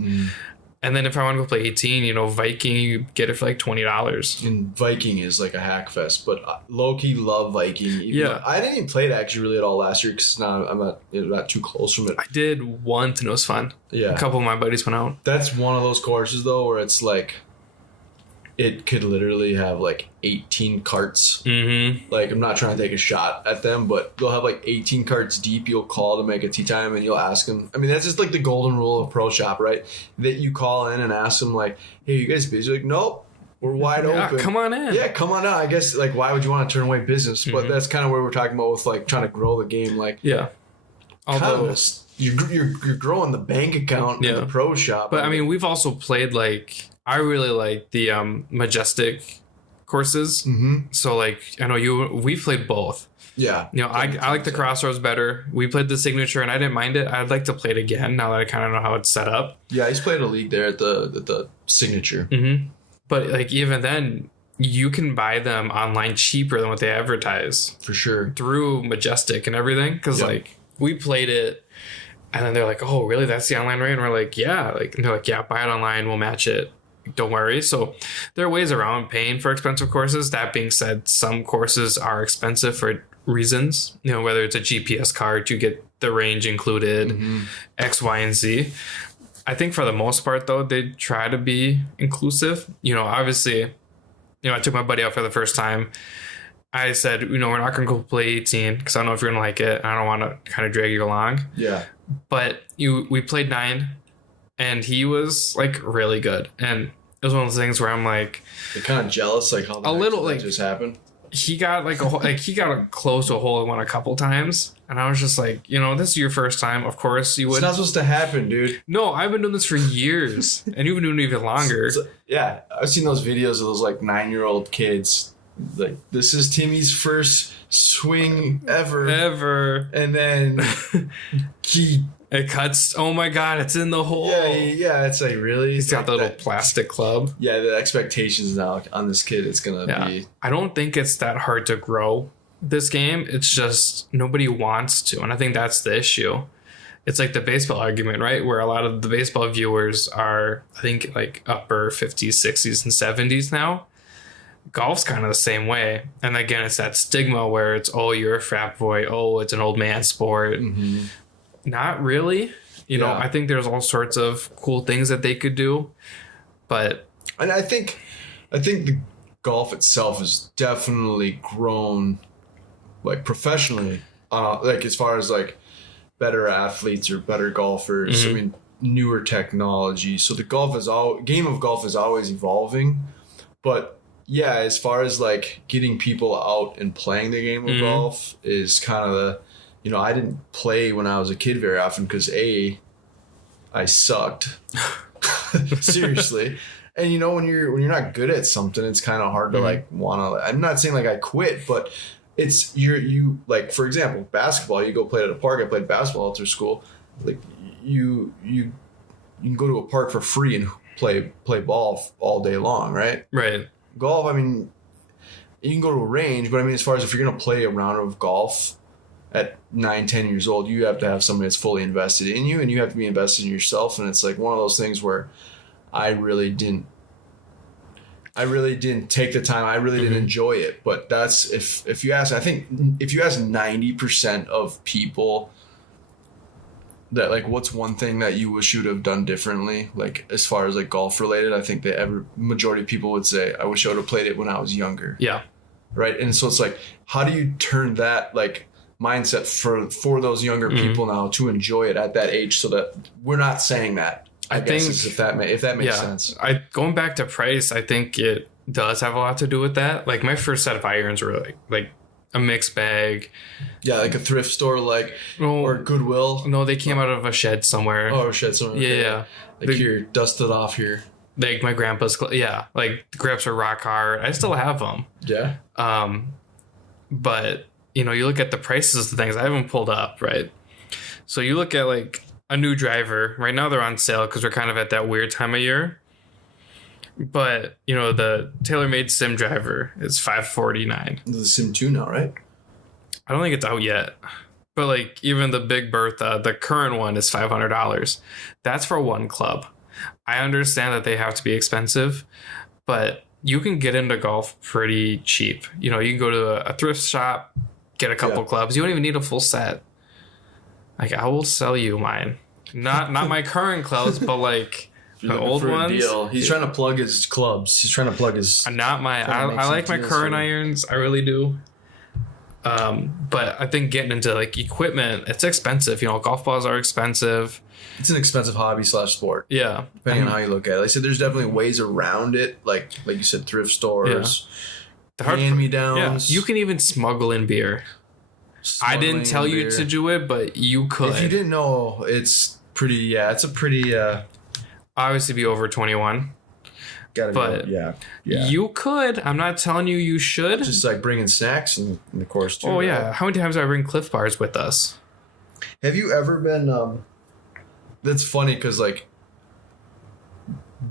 And then if I want to go play 18, Viking, you get it for like $20. And Viking is like a hack fest, but low-key love Viking. Yeah. I didn't even play it actually really at all last year because now I'm not too close from it. I did once and it was fun. Yeah. A couple of my buddies went out. That's one of those courses though where it's like it could literally have like 18 carts. Mm-hmm. Like, I'm not trying to take a shot at them, but they'll have like 18 carts deep. You'll call to make a tee time and you'll ask them. I mean, that's just like the golden rule of pro shop, right? That you call in and ask them like, hey, you guys busy? Like, nope, we're wide open. Come on in. Yeah, come on out. I guess, like, why would you want to turn away business? But that's kind of where we're talking about with like trying to grow the game. Like, yeah. Although you're growing the bank account in the pro shop. But I mean, we've also played like, I really like the Majestic courses. Mm-hmm. So like, I know we've played both. Yeah. I like the Crossroads better. We played the Signature and I didn't mind it. I'd like to play it again now that I kind of know how it's set up. Yeah, I just played a league there at the Signature. Mm-hmm. But like even then, you can buy them online cheaper than what they advertise. For sure. Through Majestic and everything. Because like we played it and then they're like, oh, really? That's the online rate? And we're like, yeah. And they're like, yeah, buy it online. We'll match it. Don't worry. So there are ways around paying for expensive courses. That being said, some courses are expensive for reasons. Whether it's a GPS card, you get the range included, X, Y, and Z. I think for the most part, though, they try to be inclusive. Obviously, I took my buddy out for the first time. I said, we're not going to go play 18 because I don't know if you're going to like it. I don't want to kind of drag you along. Yeah. But we played 9 and he was like really good. And it was one of those things where I'm like, you're kind of jealous, like how that just happened. He got he got close to a hole in one a couple times, and I was just like, this is your first time. Of course you would. It's not supposed to happen, dude. No, I've been doing this for years, and you've been doing it even longer. Yeah, I've seen those videos of those like 9-year-old kids. Like, this is Timmy's first swing ever, and then it cuts. Oh my god, it's in the hole. Yeah. It's like, really. He's got the little plastic club. Yeah, the expectations now on this kid, it's gonna be. I don't think it's that hard to grow this game. It's just nobody wants to, and I think that's the issue. It's like the baseball argument, right? Where a lot of the baseball viewers are, I think, like upper 50s, 60s, and 70s now. Golf's kind of the same way. And again, it's that stigma where it's, oh, you're a frat boy. Oh, it's an old man sport. Mm-hmm. Not really. I think there's all sorts of cool things that they could do. And I think the golf itself has definitely grown, like, professionally, like as far as like better athletes or better golfers. Mm-hmm. I mean, newer technology. So the game of golf is always evolving. But yeah, as far as like getting people out and playing the game of golf is kind of the, I didn't play when I was a kid very often because I sucked. Seriously. And when you're not good at something, it's kind of hard to like want to. I'm not saying like I quit, but it's you like, for example, basketball. You go play at a park. I played basketball all through school. Like you can go to a park for free and play ball all day long, right? Right. Golf, I mean, you can go to a range, but I mean, as far as if you're going to play a round of golf at 9-10 years old, you have to have somebody that's fully invested in you, and you have to be invested in yourself. And it's like one of those things where I really didn't take the time. I really didn't enjoy it. But that's if you ask, I think if you ask 90% of people that like, what's one thing that you wish you'd have done differently, like as far as like golf related, I think the majority of people would say, I wish I would have played it when I was younger. Yeah. Right. And so it's like, how do you turn that like mindset for those younger people now to enjoy it at that age, so that we're not saying that, I guess, if that makes sense. Going back to price, I think it does have a lot to do with that. Like my first set of irons were like a mixed bag. Yeah, like a thrift store, or Goodwill. No, they came out of a shed somewhere. Oh, a shed somewhere. Yeah. Like here, dusted off here. Like my grandpa's, like the grips are rock hard. I still have them. Yeah. But, you look at the prices of the things. I haven't pulled up, right? So you look at like a new driver. Right now they're on sale because we're kind of at that weird time of year. But the TaylorMade Sim driver is $549. The Sim 2 now, right? I don't think it's out yet. But like even the Big Bertha, the current one is $500. That's for one club. I understand that they have to be expensive, but you can get into golf pretty cheap. You can go to a thrift shop, get a couple clubs. You don't even need a full set. Like I will sell you mine. Not my current clubs, but like the old ones. Deal. He's trying to plug his clubs. He's trying to plug his. Not my. I like my current irons. I really do. But I think getting into like equipment, it's expensive. Golf balls are expensive. It's an expensive hobby / sport. Yeah, depending on how you look at it. Like I said, there's definitely ways around it. Like you said, thrift stores, hand-me-downs. Yeah. You can even smuggle in beer. I didn't tell you to do it, but you could. If you didn't know, it's pretty. Yeah, it's a pretty. Obviously, be over 21. But yeah. You could. I'm not telling you should. Just like bringing snacks in the course too. Oh yeah. How many times do I bring Cliff Bars with us? Have you ever been? That's funny because like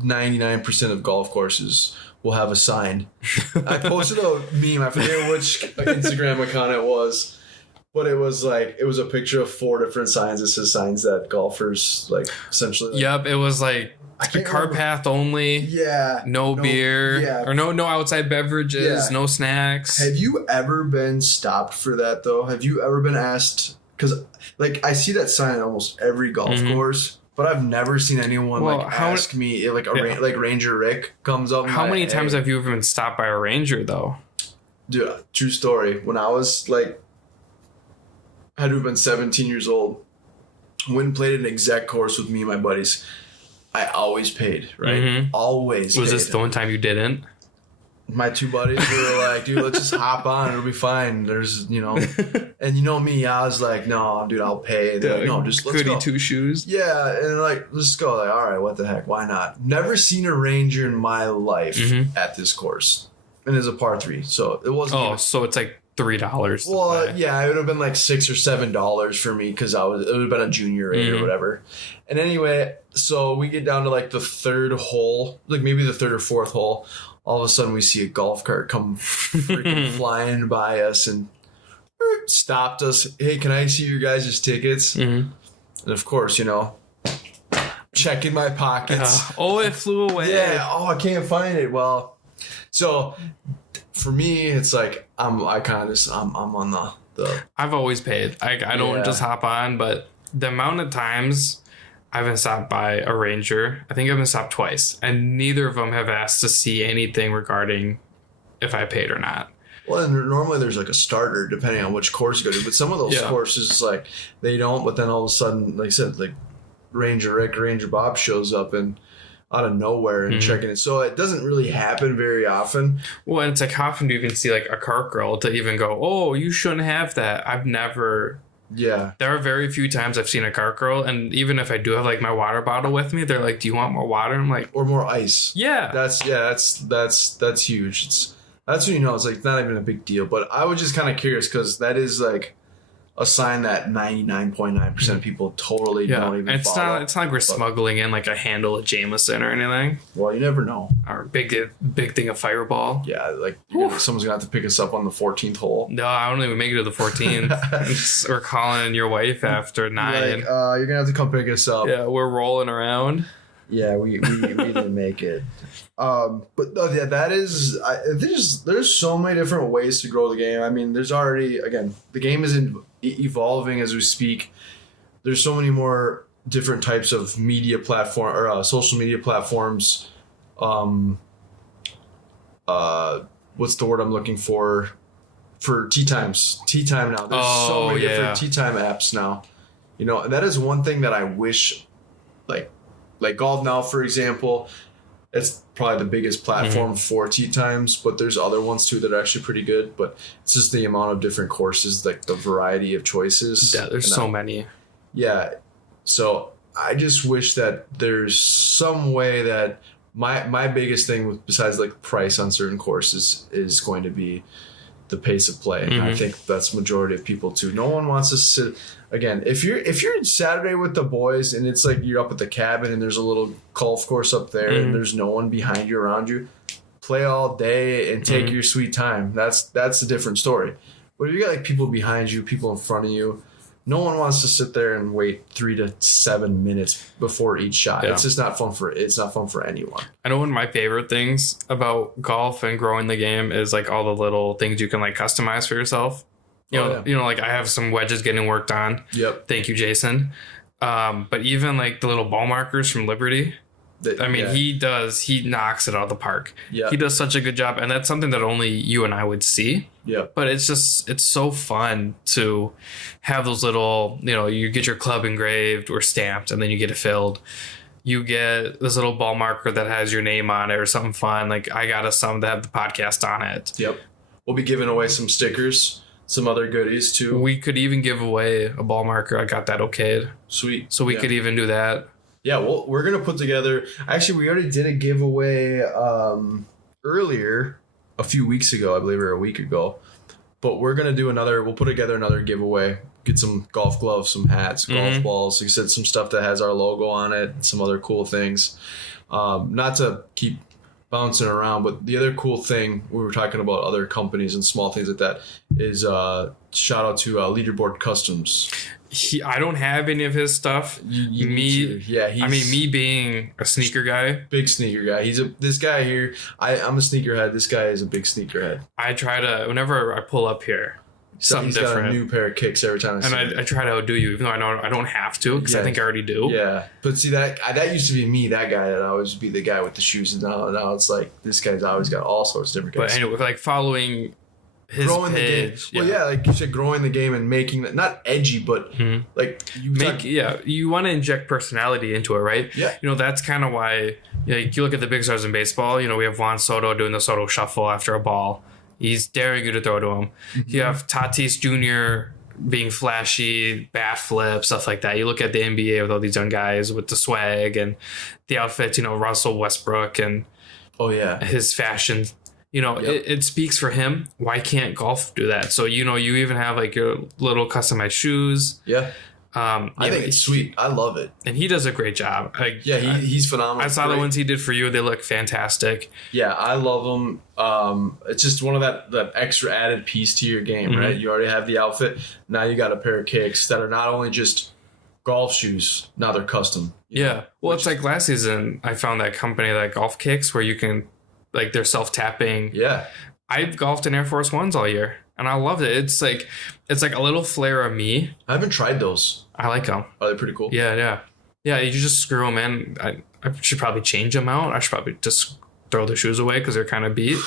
99% of golf courses will have a sign. I posted a meme. I forget which Instagram account it was, but it was a picture of 4 different signs. It says signs that golfers like essentially. Like, yep, it was like a car path only. Yeah. No beer. Yeah. Or no outside beverages. Yeah. No snacks. Have you ever been stopped for that though? Have you ever been asked? Because like I see that sign at almost every golf course, but I've never seen anyone ask me like like Ranger Rick comes up. How many times have you ever been stopped by a ranger though? Dude, true story. When I was like, I had to have been 17 years old. Went and played an exec course with me and my buddies. I always paid, right? Mm-hmm. Always. Was this the one time you didn't? My 2 buddies were like, dude, let's just hop on. It'll be fine. There's, and me, I was like, no, dude, I'll pay. And like, no, just let's go. Goody 2 shoes. Yeah. And like, let's go. Like, all right, what the heck? Why not? Never seen a ranger in my life at this course. And it's a par 3. So it wasn't. Oh, so it's like $3. Well, yeah, it would have been like $6 or $7 for me because it would have been a junior rate or whatever. And anyway, so we get down to like the 3rd hole, like maybe the 3rd or 4th hole. All of a sudden, we see a golf cart come freaking flying by us and stopped us. Hey, can I see your guys' tickets? Mm-hmm. And of course, checking my pockets. Oh, it flew away. Yeah. Oh, I can't find it. Well, so for me, it's like I'm on the. I've always paid. I don't just hop on, but the amount of times I've been stopped by a ranger. I think I've been stopped twice, and neither of them have asked to see anything regarding if I paid or not. Well, and normally there's like a starter depending on which course you go to, but some of those courses like they don't. But then all of a sudden, like I said, like Ranger Rick, Ranger Bob shows up and out of nowhere and checking it. So it doesn't really happen very often. Well, and it's like how often do you even see like a cart girl to even go, oh, you shouldn't have that? I've never. Yeah. There are very few times I've seen a cart girl, and even if I do have like my water bottle with me, they're like, do you want more water? I'm like, or more ice. Yeah. That's huge. That's when it's like not even a big deal. But I was just kind of curious because that is like a sign that 99.9% of people totally don't even follow. It's not like we're smuggling in like a handle of Jameson or anything. Well, you never know. Or big thing of Fireball. Yeah, like someone's gonna have to pick us up on the 14th hole. No, I don't even make it to the 14th. We're calling your wife after 9. Like, you're gonna have to come pick us up. Yeah, we're rolling around. Yeah, we didn't make it. But yeah, that is. There's so many different ways to grow the game. I mean, there's already the game is evolving as we speak. There's so many more different types of media platform or social media platforms. What's the word I'm looking for? For tee times. Tee time now. There's so many different tee time apps now. And that is one thing that I wish, like Golf Now, for example, it's probably the biggest platform for tee times, but there's other ones too that are actually pretty good. But it's just the amount of different courses, like the variety of choices. Yeah, there's so many. Yeah. So I just wish that there's some way that my biggest thing besides like price on certain courses is going to be the pace of play. And I think that's majority of people too. No one wants to sit. again, if you're Saturday with the boys and it's like you're up at the cabin and there's a little golf course up there and there's no one behind you around you, play all day and take your sweet time. That's a different story. But if you got like people behind you, people in front of you, no one wants to sit there and wait 3 to 7 minutes before each shot. Yeah. It's just not fun for anyone. I know one of my favorite things about golf and growing the game is like all the little things you can like customize for yourself. You know, like I have some wedges getting worked on. Yep. Thank you, Jason. But even like the little ball markers from Liberty. He knocks it out of the park. Yeah. He does such a good job. And that's something that only you and I would see. Yeah. But it's so fun to have those little, you get your club engraved or stamped and then you get it filled. You get this little ball marker that has your name on it or something fun. Like I got us some that have the podcast on it. Yep. We'll be giving away some stickers, some other goodies too. We could even give away a ball marker. I got that okayed. Sweet. So we could even do that. Yeah, well, we're going to put together... Actually, we already did a giveaway earlier, a few weeks ago, I believe, or a week ago. But we're going to do another... We'll put together another giveaway. Get some golf gloves, some hats, golf balls. Like I said, some stuff that has our logo on it, some other cool things. Not to keep bouncing around, but the other cool thing, we were talking about other companies and small things like that, is shout out to Leaderboard Customs. I don't have any of his stuff. Me being a sneaker guy, big sneaker guy. This guy here. I'm a sneakerhead. This guy is a big sneakerhead. I try to whenever I pull up here, something he's different. Got a new pair of kicks every time. I try to outdo you, even though I don't have to because I think I already do. Yeah, but see that used to be me. That guy that always be the guy with the shoes, and now it's like this guy's always got all sorts of different guys. But anyway, like following his growing page. The game. Well, like you said, growing the game and making it not edgy, but like you want to inject personality into it, right? Yeah. That's kind of why you look at the big stars in baseball. We have Juan Soto doing the Soto shuffle after a ball. He's daring you to throw to him. You have Tatis Jr. being flashy, bat flip, stuff like that. You look at the NBA with all these young guys with the swag and the outfits, Russell Westbrook and his fashion. It speaks for him. Why can't golf do that? So, you even have like your little customized shoes. Yeah. I think it's sweet. I love it. And he does a great job. He's phenomenal. I saw the ones he did for you. They look fantastic. Yeah, I love them. It's just one of that extra added piece to your game, right? You already have the outfit. Now you got a pair of kicks that are not only just golf shoes, now they're custom. Yeah. Well, it's like last season, I found that company, that Golf Kicks, where you can... Like they're self-tapping. Yeah. I've golfed in Air Force Ones all year and I loved it. It's like a little flair of me. I haven't tried those. I like them. Are they pretty cool? Yeah. You just screw them in. I should probably change them out. I should probably just throw the shoes away because they're kind of beat.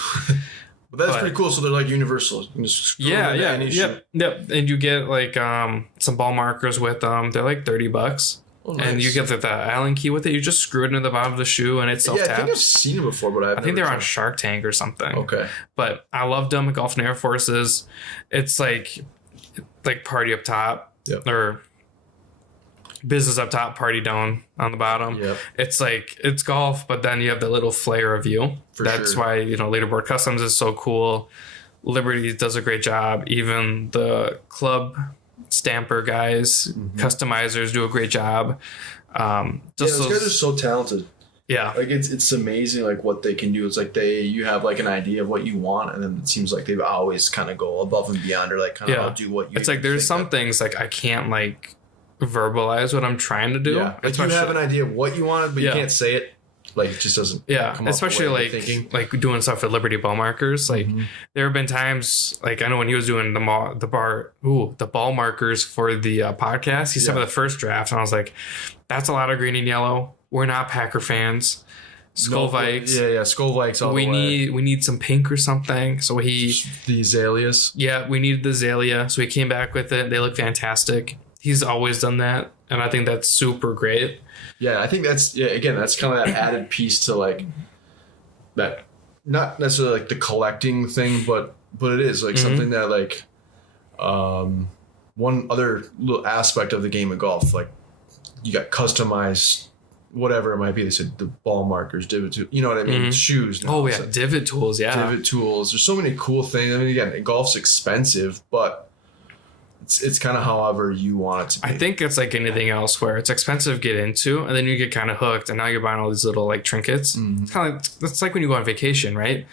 But that's pretty cool. So they're like universal. You can just screw them in any shoe. Yep. And you get like some ball markers with them. They're like $30. Oh, nice. And you get the Allen key with it. You just screw it into the bottom of the shoe and it self-taps. Yeah, I think I've seen it before, but I think they're on Shark Tank or something. Okay. But I loved them at Golf and Air Forces. It's like party up top or business up top, party down on the bottom. Yep. It's golf, but then you have the little flair of you. That's why, Leaderboard Customs is so cool. Liberty does a great job. Even the club stamper guys, customizers do a great job. Those guys are so talented. Yeah, like it's amazing like what they can do. It's like you have like an idea of what you want, and then it seems like they always kind of go above and beyond, or like kind of do what you. It's like there's some things like I can't like verbalize what I'm trying to do. Yeah, like you have an idea of what you want, but you can't say it. Like it just doesn't. Yeah, come especially up like doing stuff with Liberty ball markers. Like there have been times like I know when he was doing the ball markers for the podcast. He said with the first draft, and I was like, "That's a lot of green and yellow. We're not Packer fans. Skull Vikes. Yeah, Skull Vikes. We need some pink or something." So the azaleas. Yeah, we needed the azalea. So he came back with it. They look fantastic. He's always done that, and I think that's super great. Yeah, I think that's kind of that added piece to like that, not necessarily like the collecting thing, but it is like something that like one other little aspect of the game of golf, like you got customized whatever it might be. They said the ball markers, divot tools, you know what I mean? Shoes. Now. Oh yeah, divot tools. Yeah, divot tools. There's so many cool things. I mean, again, golf's expensive, but it's kind of however you want it to be. I think it's like anything else where it's expensive to get into, and then you get kind of hooked, and now you're buying all these little like trinkets. Mm-hmm. It's kind of it's like when you go on vacation, right?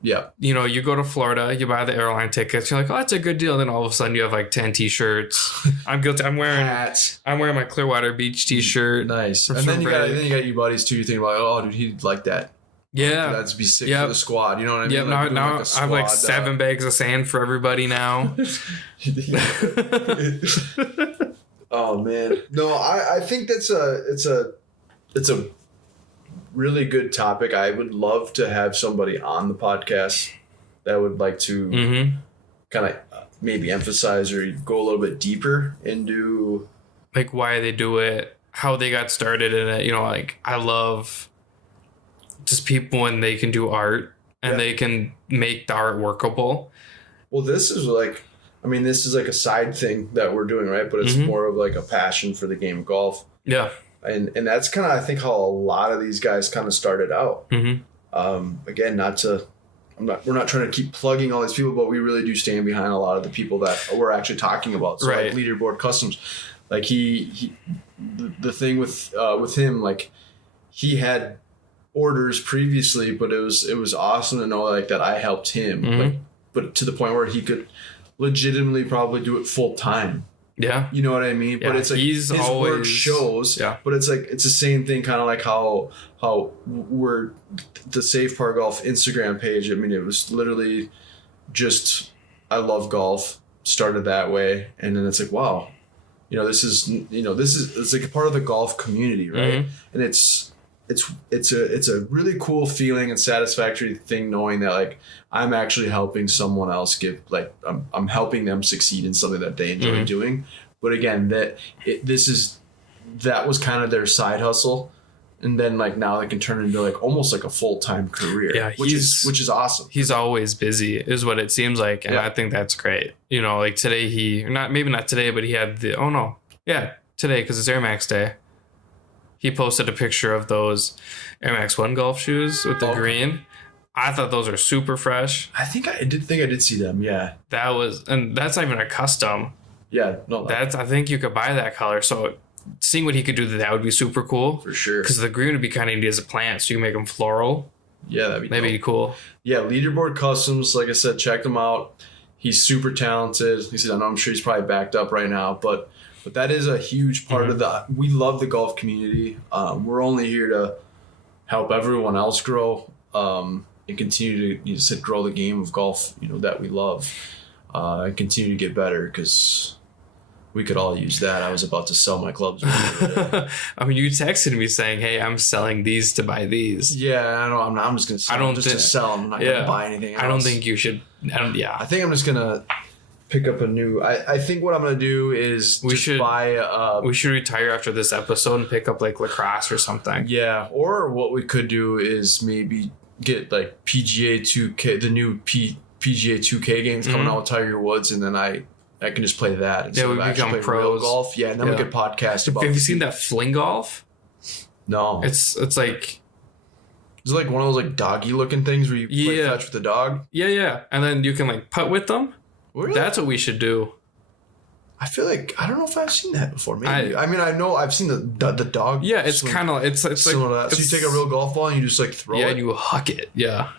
Yeah. You know, you go to Florida, you buy the airline tickets, you're like, oh, that's a good deal. Then all of a sudden you have like 10 t-shirts. I'm guilty. I'm wearing my Clearwater Beach t-shirt. Nice. And then you got your buddies too. You think about, oh, dude, he'd like that. Yeah. That'd be sick for the squad. You know what I mean? Yeah. Like now I have like 7 bags of sand for everybody now. Oh man. No, I think it's a really good topic. I would love to have somebody on the podcast that would like to kind of maybe emphasize or go a little bit deeper into like why they do it, how they got started in it. You know, like I love just people when they can do art and they can make the art workable. Well, this is like a side thing that we're doing, right? But it's more of like a passion for the game of golf. Yeah. And that's kind of, I think, how a lot of these guys kind of started out. Again, we're not trying to keep plugging all these people, but we really do stand behind a lot of the people that we're actually talking about. So like Leaderboard Customs, like the thing with him, like he had orders previously, but it was awesome to know like that I helped him, like, but to the point where he could legitimately probably do it full time. Yeah. You know what I mean? Yeah, but it's like his work shows. Yeah. But it's like it's the same thing, kind of like how we're the Safe Par Golf Instagram page. I mean, it was literally just I love golf, started that way, and then it's like, wow, this is it's like a part of the golf community, right? And it's a really cool feeling and satisfactory thing knowing that like I'm actually helping someone else I'm helping them succeed in something that they enjoy doing. But again, that was kind of their side hustle. And then like now they can turn into like almost like a full-time career, which is awesome. He's always busy is what it seems like. And I think that's great. Like today maybe not today, but he had today, cause it's Air Max Day. He posted a picture of those Air Max 1 golf shoes with the green. I thought those are super fresh. I did see them. Yeah. And that's not even a custom. Yeah. No. I think you could buy that color. So seeing what he could do, that would be super cool. For sure. Because the green would be kind of neat as a plant. So you can make them floral. Yeah, that'd be cool. Yeah. Leaderboard Customs, like I said, check them out. He's super talented. He said, I'm sure he's probably backed up right now, but that is a huge part of we love the golf community. We're only here to help everyone else grow and continue to grow the game of golf, that we love and continue to get better because we could all use that. I was about to sell my clubs. I mean, you texted me saying, hey, I'm selling these to buy these. Yeah, I know. I'm just going to sell them to sell them. I'm not going to buy anything else. I don't think you should. I think I'm just going to pick up a new. I think what I'm gonna do is we should buy. We should retire after this episode and pick up like lacrosse or something. Yeah, or what we could do is maybe get like PGA 2K, the new PGA 2K games coming out with Tiger Woods, and then I can just play that. Yeah, we become pros. Real golf. Yeah, and then we could podcast about. Have you seen that fling golf? No, it's like. Is it like one of those like doggy looking things where you play fetch with the dog? Yeah, and then you can like putt with them. Really? That's what we should do. I feel like I don't know if I've seen that before. Maybe I know I've seen the dog. Yeah, it's kind of it's like so you take a real golf ball and you just like throw it. Yeah, and you huck it. Yeah,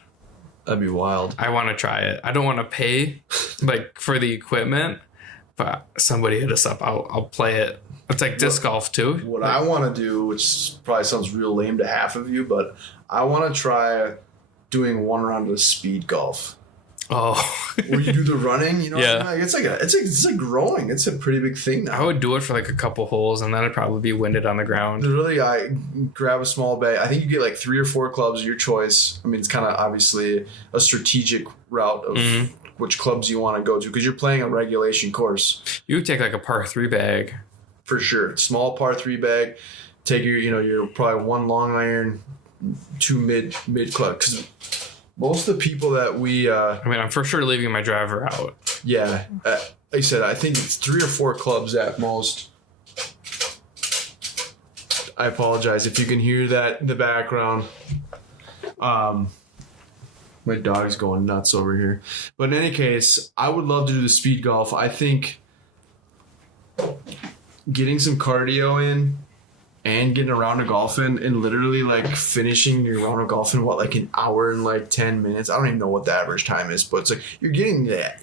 that'd be wild. I want to try it. I don't want to pay like for the equipment, but somebody hit us up. I'll play it. It's like disc golf too. What I want to do, which probably sounds real lame to half of you, but I want to try doing one round of speed golf. Oh, where you do the running, it's like growing. It's a pretty big thing now. I would do it for like a couple holes, and then I'd probably be winded on the ground. Literally, I grab a small bag. I think you get like 3 or 4 clubs, your choice. I mean, it's kind of obviously a strategic route of which clubs you want to go to because you're playing a regulation course. You would take like a par 3 bag, for sure. Small par 3 bag. Take your probably 1 long iron, 2 mid club. Most of the people that we... I'm for sure leaving my driver out. Yeah. Like I said, I think it's 3 or 4 clubs at most. I apologize if you can hear that in the background. My dog's going nuts over here. But in any case, I would love to do the speed golf. I think getting some cardio in and getting a round of golf in and literally like finishing your round of golf in what, like an hour and like 10 minutes. I don't even know what the average time is, but it's like you're getting that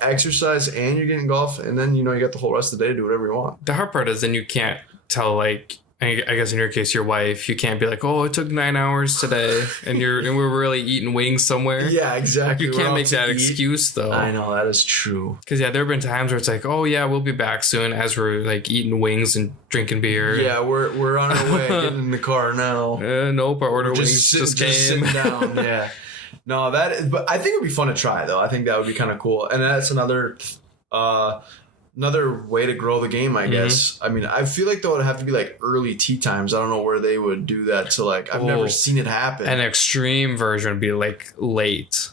exercise and you're getting golf, and then you got the whole rest of the day to do whatever you want. The hard part is then you can't tell, like, I guess in your case, your wife, you can't be like, oh, it took 9 hours today, and we're really eating wings somewhere. Yeah, exactly. You can't make that excuse though. I know, that is true. Because there have been times where it's like, oh yeah, we'll be back soon, as we're like eating wings and drinking beer. Yeah, we're on our way, getting in the car now. Nope, our order wings just came. Sitting down. Yeah. No, but I think it would be fun to try though. I think that would be kind of cool, and that's another way to grow the game, I guess. I mean, I feel like though it'd have to be like early tee times. I don't know where they would do that to like. I've never seen it happen. An extreme version would be like late,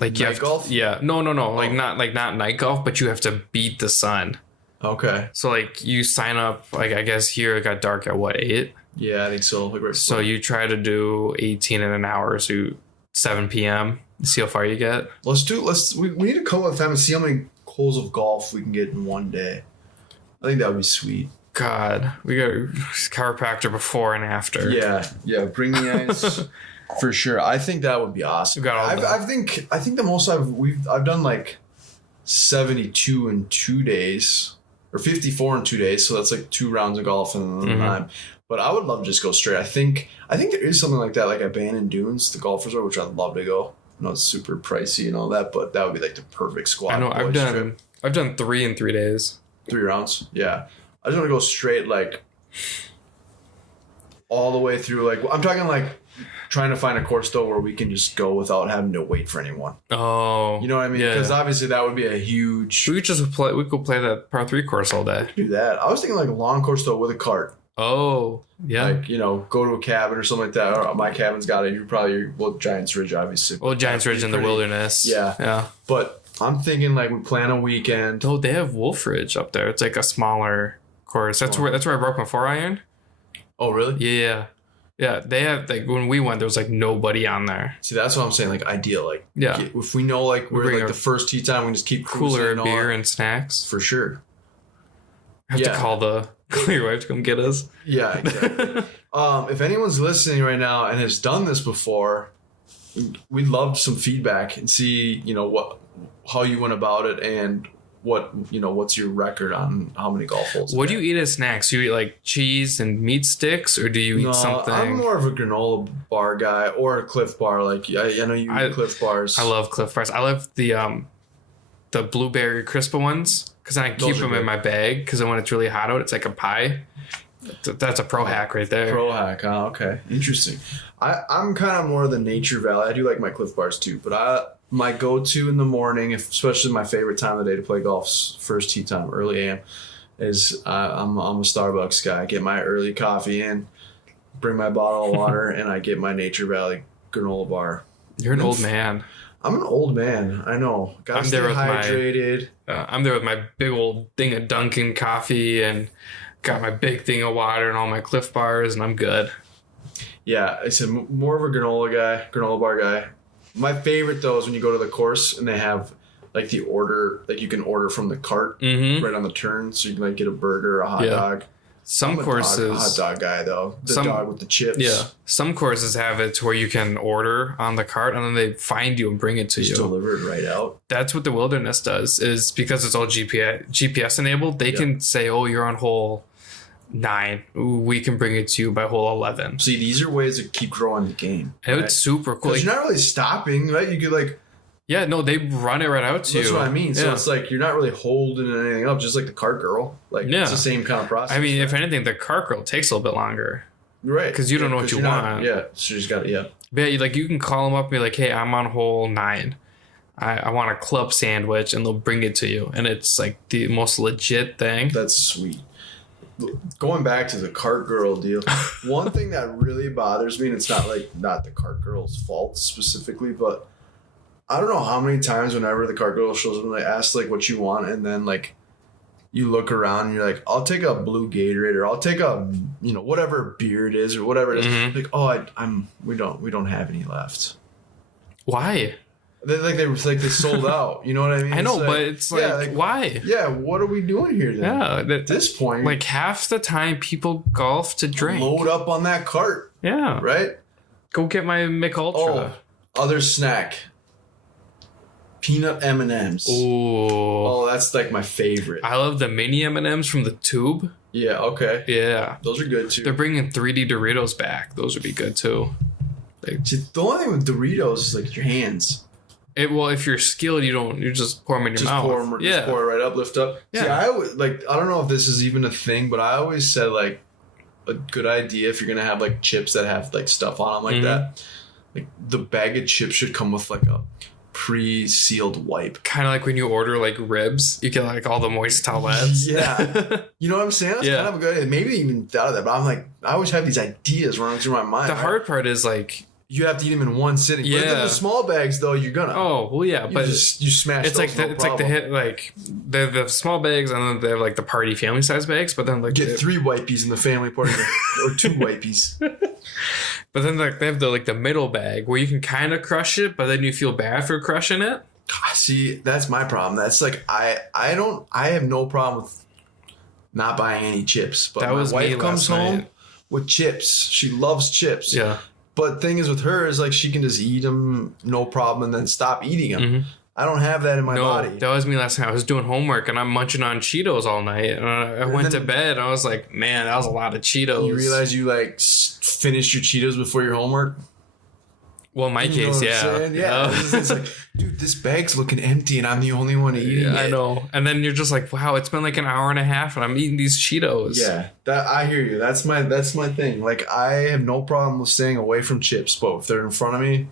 like night golf. Yeah, no, like not night golf, but you have to beat the sun. Okay. So like you sign up, like I guess here it got dark at what, 8? Yeah, I think so. Like so you try to do 18 in an hour, so 7 p.m. See how far you get. We need to come up with time and see how many holes of golf we can get in one day. I think that would be sweet. God, we got chiropractor before and after. Yeah. Bring the ice for sure. I think that would be awesome. I think the most I've done like 72 in 2 days or 54 in 2 days. So that's like 2 rounds of golf in the time. But I would love to just go straight. I think there is something like that, like at Bannon Dunes, the golf resort, which I'd love to go. I know it's super pricey and all that, but that would be like the perfect squad. I know. I've done 3 in 3 days. 3 rounds. Yeah. I just want to go straight, like all the way through. Like I'm talking like trying to find a course though where we can just go without having to wait for anyone. Oh, you know what I mean? Because obviously that would be a huge. We could play that par 3 course all day. Do that. I was thinking like a long course though with a cart. Oh, yeah. Like, go to a cabin or something like that. Or my cabin's got it. Giants Ridge, obviously. Well, Giants Ridge in the wilderness. Yeah. But I'm thinking like we plan a weekend. Oh, they have Wolf Ridge up there. It's like a smaller course. That's where I broke my 4-iron. Oh, really? Yeah. Yeah, they have, like, when we went, there was, like, nobody on there. See, that's what I'm saying, like, ideal. Like, yeah. If we know, like, we're, like, the first tee time, we just keep cooler beer and snacks. For sure. I have to call your wife to come get us. Yeah, exactly. If anyone's listening right now and has done this before, we'd love some feedback and see, how you went about it and what's your record on how many golf holes. What do you eat as snacks? Do you eat like cheese and meat sticks, or do you eat something? I'm more of a granola bar guy or a Cliff Bar. Like I know you eat Cliff Bars. I love Cliff Bars. I love the blueberry crisp ones because then I keep them in my bag because when it's really hot out, it's like a pie. That's a pro hack right there. Pro hack. Oh, okay. Interesting. I'm kind of more of the Nature Valley. I do like my Cliff Bars too, but my go-to in the morning, especially my favorite time of the day to play golf, first tee time, early AM, is I'm a Starbucks guy. I get my early coffee in, bring my bottle of water, and I get my Nature Valley granola bar. You're an old man. I'm an old man. I know. Gotta stay hydrated. I'm there with my big old thing of Dunkin' coffee and got my big thing of water and all my Cliff Bars, and I'm good. Yeah, I said more of a granola bar guy. My favorite though is when you go to the course and they have like the order, like you can order from the cart right on the turn, so you can like get a burger or a hot dog. Some courses, hot dog guy though, dog with the chips. Yeah, some courses have it to where you can order on the cart and then they find you and bring it to you. Delivered right out. That's what the wilderness does. Is because it's all GPS enabled. They can say, "Oh, you're on hole 9. We can bring it to you by hole 11." See, these are ways to keep growing the game. And it's super cool. Because you're not really stopping, right? You could like. Yeah, no, they run it right out to you. That's what I mean. So it's like you're not really holding anything up, just like the cart girl. Like it's the same kind of process. I mean, if anything, the cart girl takes a little bit longer. Right. Because you don't know what you want. So you just got it, But like you can call them up and be like, "Hey, I'm on hole 9. I want a club sandwich," and they'll bring it to you. And it's like the most legit thing. That's sweet. Going back to the cart girl deal, one thing that really bothers me, and it's not the cart girl's fault specifically, but I don't know how many times whenever the cart girl shows up and they ask like what you want, and then like you look around and you're like, I'll take a blue Gatorade, or I'll take a whatever beer it is or whatever it is. Like, oh, we don't have any left. Why? They sold out. You know what I mean? I know, but it's like, why? Yeah, what are we doing here then? Yeah, at this point, like half the time people golf to drink. Load up on that cart. Yeah. Right? Go get my Mick Ultra. Oh, other snack. Peanut M&Ms. Oh, that's like my favorite. I love the mini M&Ms from the tube. Yeah, okay. Yeah. Those are good too. They're bringing 3D Doritos back. Those would be good too. See, the only thing with Doritos is like your hands. If you're skilled, you just pour them in your mouth. Just pour it right up, lift up. Yeah. See, I don't know if this is even a thing, but I always said like a good idea if you're gonna have like chips that have like stuff on them like that. Like the bag of chips should come with like a pre-sealed wipe. Kind of like when you order like ribs, you get like all the moist towelettes. Yeah. You know what I'm saying? That's kind of a good idea. Maybe even thought of that, but I'm like, I always have these ideas running through my mind. The hard part is like, you have to eat them in one sitting. Yeah. But if they're the small bags, though, you're gonna. Oh well, yeah, but you smash. It's like the small bags, and then they have like the party family size bags. But then like get 3 wipies in the family party, or 2 wipies. But then like they have the middle bag where you can kind of crush it, but then you feel bad for crushing it. See, that's my problem. That's like I have no problem with not buying any chips. But that was my wife me comes last home night. with chips. She loves chips. Yeah. But thing is with her is like she can just eat them no problem and then stop eating them. Mm-hmm. I don't have that in my body. That was me last night. I was doing homework and I'm munching on Cheetos all night. And I went to bed and I was like, man, that was a lot of Cheetos. You realize you like finished your Cheetos before your homework? Well, in my case, yeah. Yeah. It's like, dude, this bag's looking empty and I'm the only one eating it. I know. And then you're just like, wow, it's been like an hour and a half and I'm eating these Cheetos. Yeah, I hear you. That's my thing. Like, I have no problem with staying away from chips, but if they're in front of me,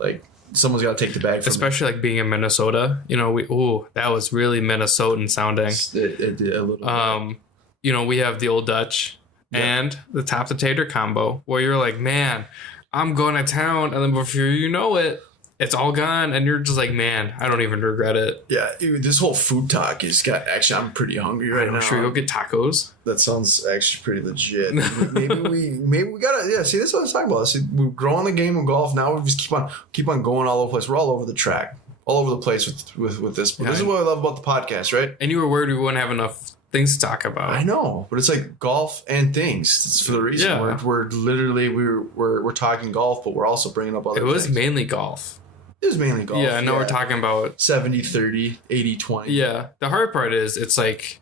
like, someone's got to take the bag from Especially me. Like being in Minnesota. You know, that was really Minnesotan sounding. It did a little bit. You know, we have the Old Dutch and the Top the Tater combo where you're like, man, I'm going to town, and then before you know it, it's all gone, and you're just like, man, I don't even regret it. Yeah, this whole food talk actually, I'm pretty hungry right now. Should we go get tacos? That sounds actually pretty legit. maybe we gotta, see, this is what I was talking about. See, we're growing the game of golf, now we just keep on going all over the place. We're all over the track, all over the place with this. But this is what I love about the podcast, right? And you were worried we wouldn't have enough things to talk about. I know, but it's like golf and things. It's for the reason. Yeah. We're literally we're talking golf, but we're also bringing up other things. It was mainly golf. It was mainly golf. Yeah, now we're talking about 70-30, 80-20. Yeah. The hard part is it's like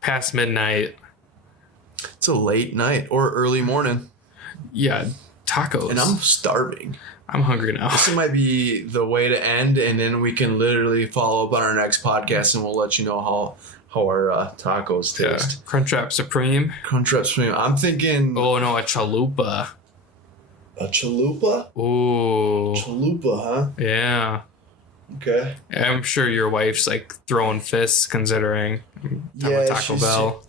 past midnight. It's a late night or early morning. Yeah, tacos. And I'm starving. I'm hungry now. This might be the way to end, and then we can literally follow up on our next podcast, and we'll let you know how our tacos taste. Crunchwrap Supreme. Crunchwrap Supreme. I'm thinking... Oh, no, a chalupa. A chalupa? Ooh. Chalupa, huh? Yeah. Okay. I'm sure your wife's like throwing fists considering Taco Bell.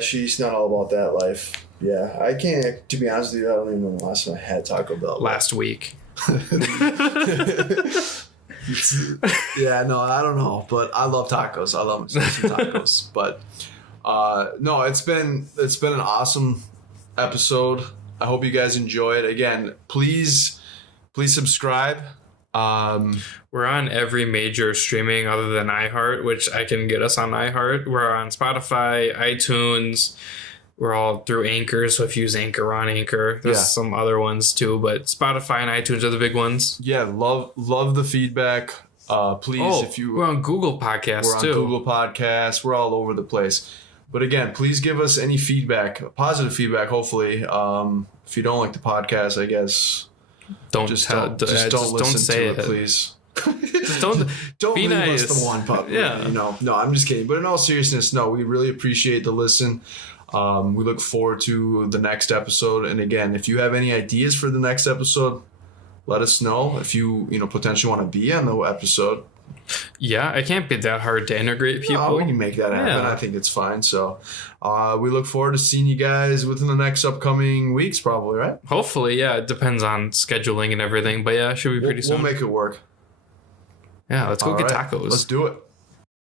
She's not all about that life. Yeah, I can't, to be honest with you, I don't even know the last time I had Taco Bell. Last week. Yeah, no, I don't know, but I love tacos. I love some tacos. But no, it's been an awesome episode. I hope you guys enjoy it. Again, please subscribe. We're on every major streaming other than iHeart, which I can get us on iHeart. We're on Spotify, iTunes. We're all through Anchor, so if you use Anchor, we're on Anchor. There's some other ones too, but Spotify and iTunes are the big ones. Yeah, love the feedback. Please, if you... We're on Google Podcasts We're on Google Podcasts. We're all over the place. But again, please give us any feedback, positive feedback, hopefully. If you don't like the podcast, I guess... Don't listen to it, please. Just don't leave nice. us the one pup. Yeah. No, I'm just kidding. But in all seriousness, no, we really appreciate the listen. We look forward to the next episode. And again, if you have any ideas for the next episode, let us know. If you potentially want to be on the episode. Yeah, it can't be that hard to integrate people. No, we can make that happen. Yeah. I think it's fine. So we look forward to seeing you guys within the next upcoming weeks, probably, right? Hopefully, yeah. It depends on scheduling and everything. But yeah, it should be pretty soon. We'll make it work. Yeah, let's go get tacos. Let's do it.